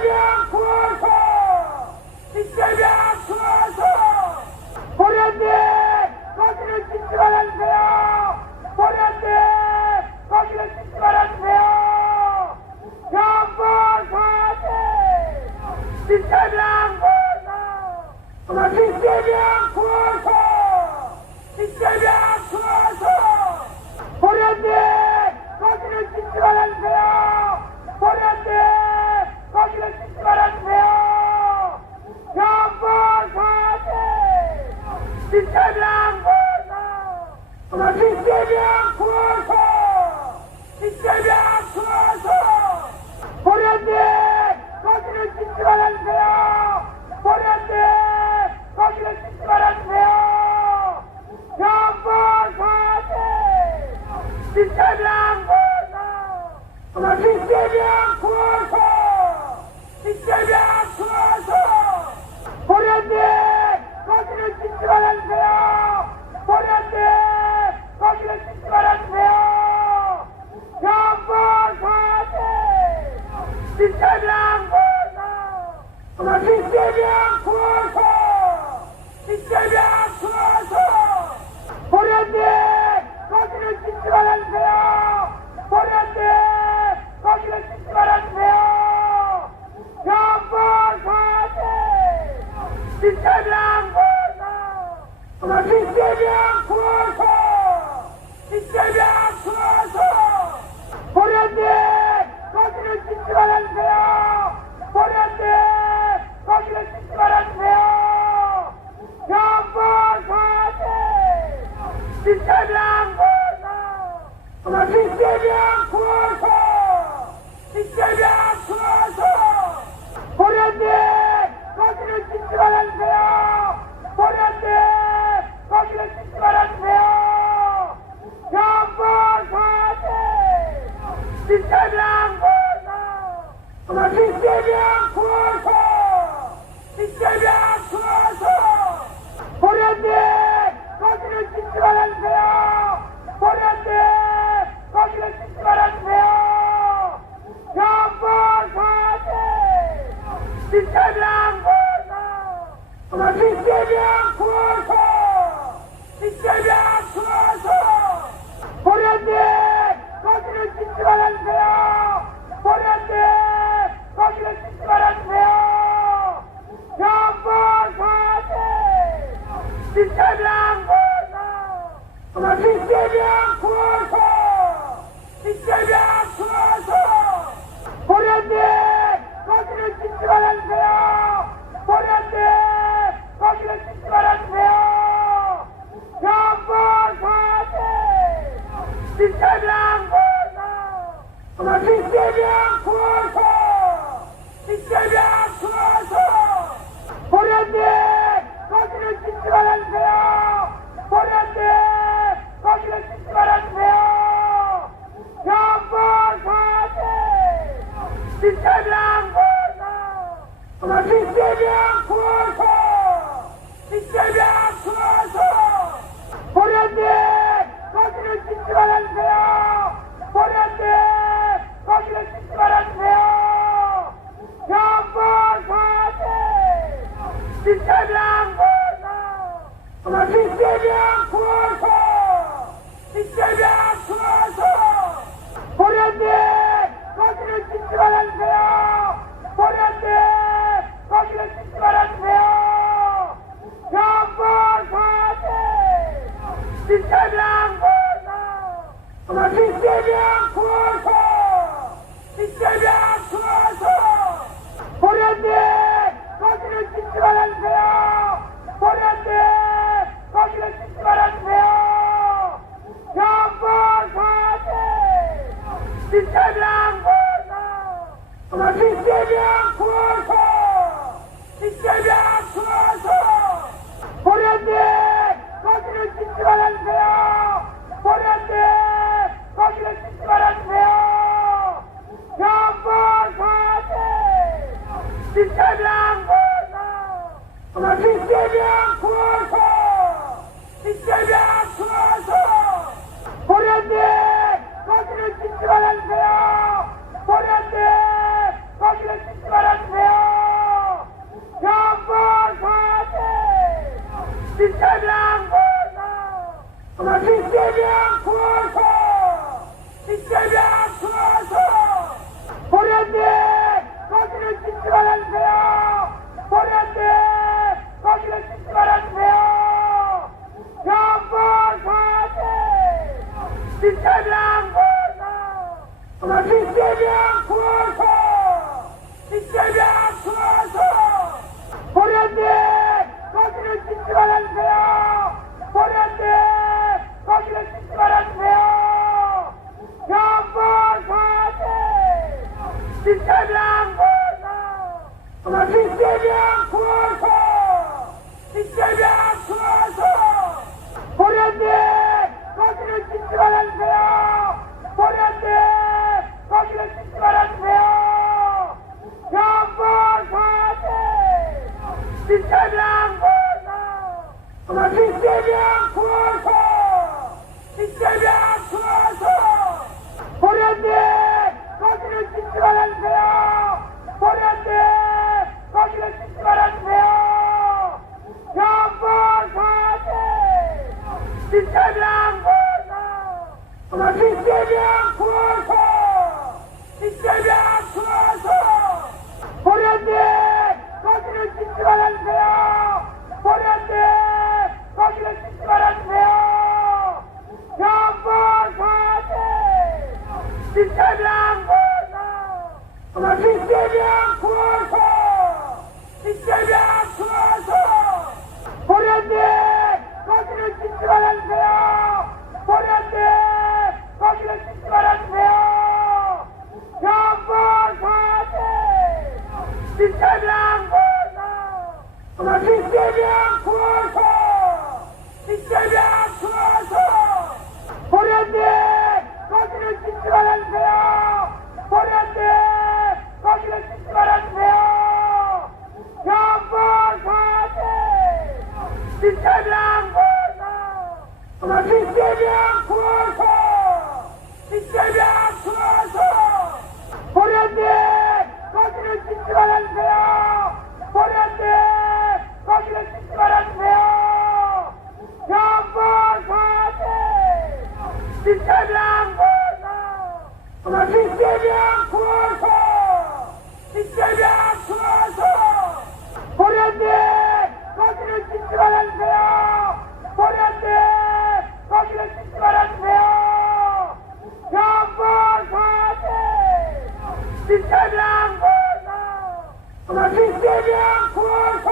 구호소! 이재명 구호소! 이재명 구호소! 보련님! 거기를 짓지 말아주세요! 보련님! 거기를 짓지 말아주세요! 경보사지! 이재명 구호소! 이재명 구호소! 이재명 구호소! 보련님! 거기를 짓지 말아주세요! 보련님! 거기를 짓지 말아주세요! 경보사지! 이재명 구호소! 이재명 구호소! 이재명 구호소! 보련님! 거기를 짓지 말아주세요! 보련님! 거기를 짓지 말아주세요! 경보사지! 이재명 구호소! 이재명 구호소! 이재명 구호소! 보련님! 거기를 짓지 말아주세요! 보련님! 거기를 짓지 말아주세요! 경보사지! 이재명 구호소! 이재명 구호소! 이재명 구호소! 보련님! 거기를 짓지 말아주세요! 보련님! 거기를 짓지 말아주세요! 경보사지! 이재명 구호소! 이재명 구호소! 이재명 구호소! 보련님! 거기를 짓지 말아주세요! 보련님! 거기를 짓지 말아주세요! 경보사지! 이재명 구호소! 이재명 구호소! 이재명 구하소! 이재명 구하소! 보련님 거기를 짓지 말아주세요! 보련님 거기를 짓지 말아주세요! 정보사지! 이재명 구하소! 이재명 구하소! 이재명 구하소! 보련님 거기를 짓지 말아주세요! 보련님 거기를 짓지 말아주세요! 정보사지! 이재명 구하소! 이재명 구하소! 이재명 구하소! 보련님 거기를 짓지 말아주세요! 보련님 거기를 짓지 말아주세요! 정보사지! 이재명 구하소! 이재명 구하소! 이재명 구하소! 보련님 거기를 짓지 말아주세요! 보련님 거기를 짓지 말아주세요! 정보사지! 이재명 구하소! 이재명 구하소! 이재명 구하소! 보련님 거기를 짓지 말아주세요! 보련님 거기를 짓지 말아주세요! 정보사지! 이재명 구하소! 이재명 구하소! 이재명 구하소! 보련님 거기를 짓지 말아주세요! 보련님 거기를 짓지 말아주세요! 정보사지! 이재명 구하소! 이재명 구하소! 이재명 구하소! 보련님 거기를 짓지 말아주세요! 보련님 거기를 짓지 말아주세요! 정보사지! 이재명 구하소! 이재명 구하소! 이재명 구하소! 보련님 거기를 짓지 말아주세요! 보련님 거기를 짓지 말아주세요! 정보사지! 이재명 구하소! 이재명 구하소! 이재명 구하소! 보련님 거기를 짓지 말아주세요! 보련님 거기를 짓지 말아주세요! 정보사지! 이재명 구하소! 이재명 구하소! 이재명 구하소! 보련님 거기를 짓지 말아주세요! 보련님 거기를 짓지 말아주세요! 정보사지! 이재명 구하소! 이재명 구하소! 이재명 구하소! 보련님 거기를 짓지 말아주세요! 보련님 거기를 짓지 말아주세요! 정보사지! 이재명 구하소! 이재명 구하소! 이재명 구하소! 보련님 거기를 짓지 말아주세요! 보련님 거기를 짓지 말아주세요! 정보사지! 이재명 구하소! 이재명 구하소! 이재명 구하소! 보련님 거기를 짓지 말아주세요! 보련님 거기를 짓지 말아주세요! 정보사지! 이재명 구하소! 이재명 구하소! 이재명 구하소! 보련님 거기를 짓지 말아주세요! 보련님 거기를 짓지 말아주세요! 정보사지! 이재명 구하소! 이재명 구하소! 이재명 구하소! 보련님 거기를 짓지 말아주세요! 보련님 거기를 짓지 말아주세요! 정보사지! 이재명 구하소! 이재명 구하소! 이재명 구하소! 보련님 거기를 짓지 말아주세요! 보련님 거기를 이재명 구호소!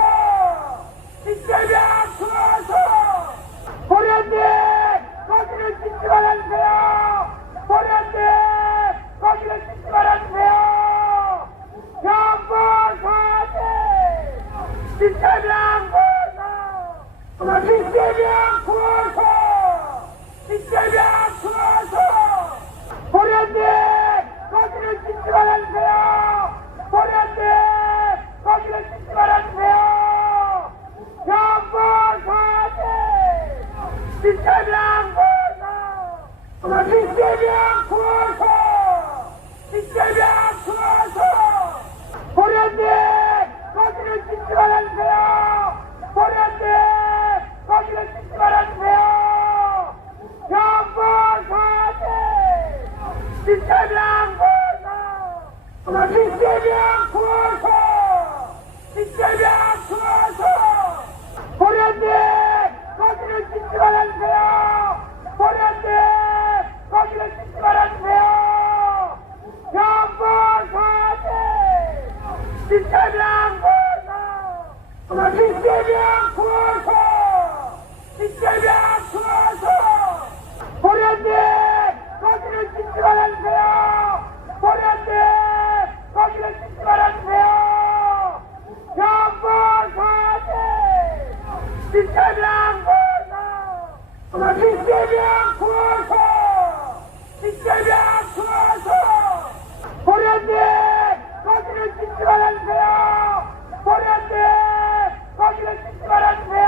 이재명 구호소! 보련님! 거기를 짓지 말아주세요! 보련님! 거기를 짓지 말아주세요! 경보사지! 이재명 구호소! 이재명 구호소! 이재명 구호소! 보련님! 거기를 짓지 말아주세요! 보련님! 거기를 짓지 말아주세요! 경보사지! 이재명 구호소! 이재명 구호소! 이재명 구호소! 보련님! 거기를 짓지 말아주세요! 보련님! 거기를 짓지 말아주세요! 경보사지! 이재명 구호소! 이재명 구호소! 이재명 구호소! 보련님! 거기를 짓지 말아주세요! 보련님! 거기를 짓지 말아주세요! 경보사지! 이재명 구호소! 이재명 구호소! 이재명 구호소! 보련님! 거기를 짓지 말아주세요! 보련님! 거기를 짓지 말아주세요! 경보사지! 이재명 구호소! 이재명 구호소! 이재명 구호소! 보련님! 거기를 짓지 말아주세요! 보련님! 거기를 짓지 말아주세요!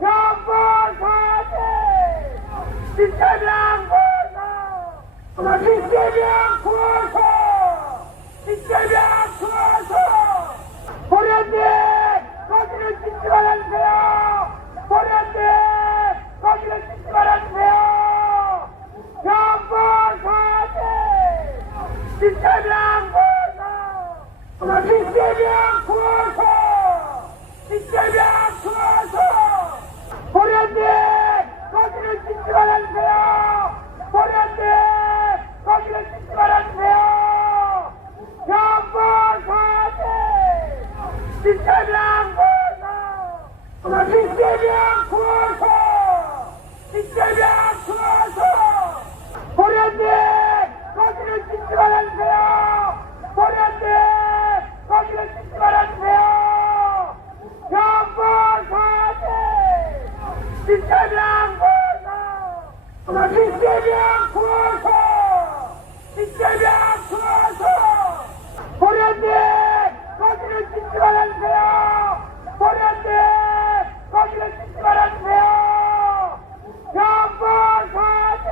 경보사지! 이재명 구호소! 이재명 구호소! 이재명 구호소! 보련님! 거기를 짓지 말아주세요! 보련님! 거기를 짓지 말아주세요! 경보사지! 이재명 구호소! 이재명 구호소! 이재명 구호소! 보련님! 거기를 짓지 말아주세요! 보련님! 거기를 짓지 말아주세요! 경보사지! 이재명 구호소! 이재명 구호소! 이재명 구호소! 보련님! 거기를 짓지 말아주세요! 보련님! 거기를 짓지 말아주세요! 경보사지! 이재명 구호소! 이재명 구호소! 이재명 구호소! 보련님! 거기를 짓지 말아주세요! 보련님! 거기를 짓지 말아주세요! 경보사지!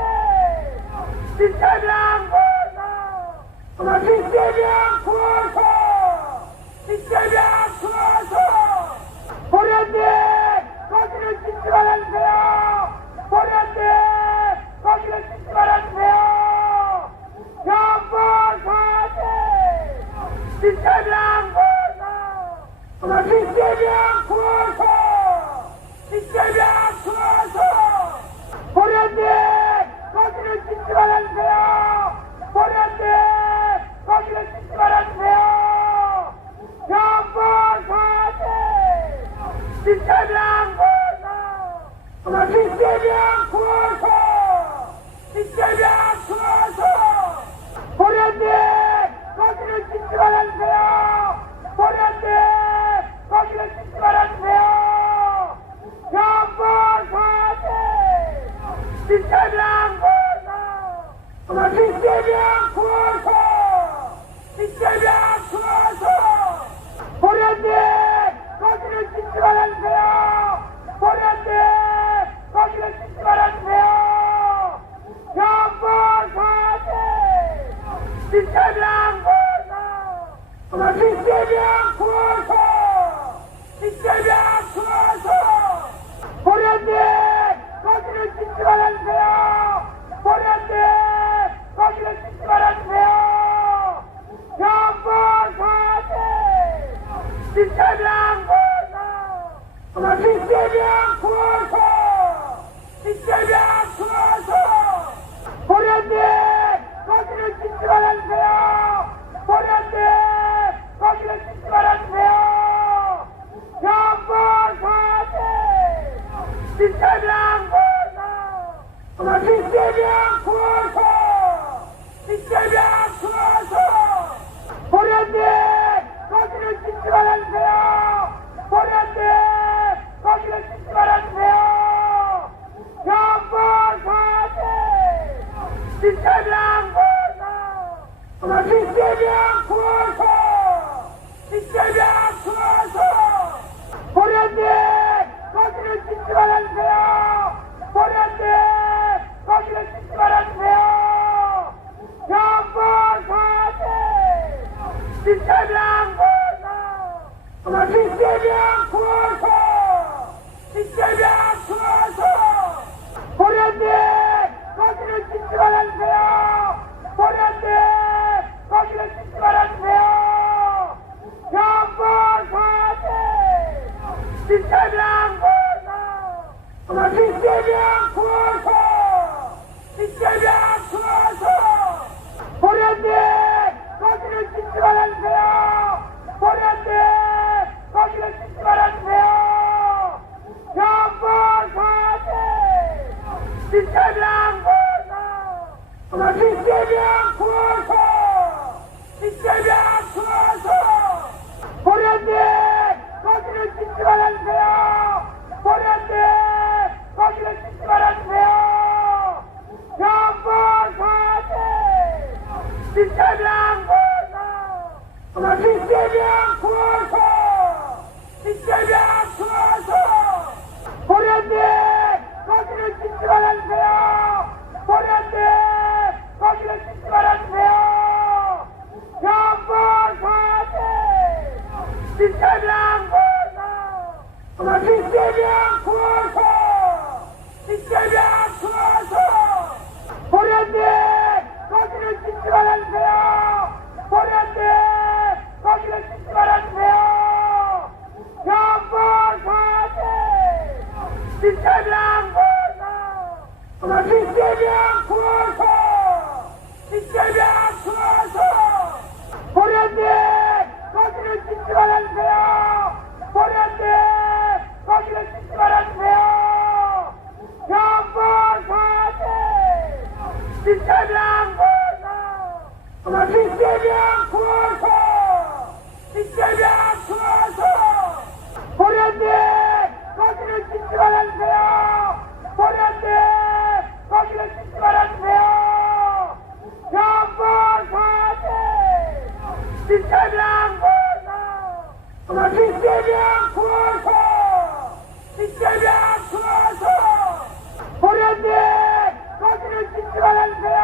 이재명 구호소! 이재명 구호소! 이재명 구호소! 보련님! 거기를 짓지 말아주세요! 보련님! 거기를 짓지 말아주세요! 경보사지! 이재명 구호소! 이재명 구호소! 이재명 구호소! 보련님! 거기를 짓지 말아주세요! 보련님! 거기를 짓지 말아주세요! 경보사지! 이재명 구호소! 이재명 구호소! 이재명 구호소! 보련님! 거기를 짓지 말아주세요! 보련님! 거기를 짓지 말아주세요! 경보사지! 이재명 구호소! 이재명 구호소! 이재명 구호소! 보련님! 거기를 짓지 말아주세요! 보련님! 거기를 짓지 말아주세요! 경보사지! 이재명 구호소! 이재명 구호소! 이재명 구호소! 보련님! 거기를 짓지 말아주세요! 보련님! 거기를 짓지 말아주세요! 경보사지! 이재명 구호소! 이재명 구호소! 이재명 구호소! 보련님! 거기를 짓지 말아주세요! 보련님! 거기를 이재명 구속! 이재명 구속! 이재명 구속! 도련님 거기를 짓지 말아주세요! 도련님 거기를 짓지 말아주세요! 경보사지! 이재명 구속! 이재명 구속! 이재명 구속! 도련님 거기를 짓지 말아주세요! 도련님 거기를 짓지 말아주세요! 경보사지! 이재명 구속! 이재명 구속! 이재명 구속! 도련님 거기를 짓지 말아주세요! 도련님 거기를 짓지 말아주세요! 경보사지! 이재명 구속! 이재명 구속! 이재명 구속! 도련님 거기를 짓지 말아주세요! 도련님 거기를 짓지 말아주세요! 경보사지! 이재명 구속! 이재명 구속! 이재명 구속! 도련님 거기를 짓지 말아주세요! 도련님 거기를 짓지 말아주세요! 경보사지! 이재명 구속! 이재명 구속! 이재명 구속! 도련님 거기를 짓지 말아주세요! 도련님 거기를 짓지 말아주세요! 경보사지! 이재명 구속! 이재명 구속! 이재명 구속! 도련님 거기를 짓지 말아주세요! 도련님 거기를 짓지 말아주세요! 경보사지! 이재명 구속! 이재명 구속! 이재명 구속! 도련님 거기를 짓지 말아주세요!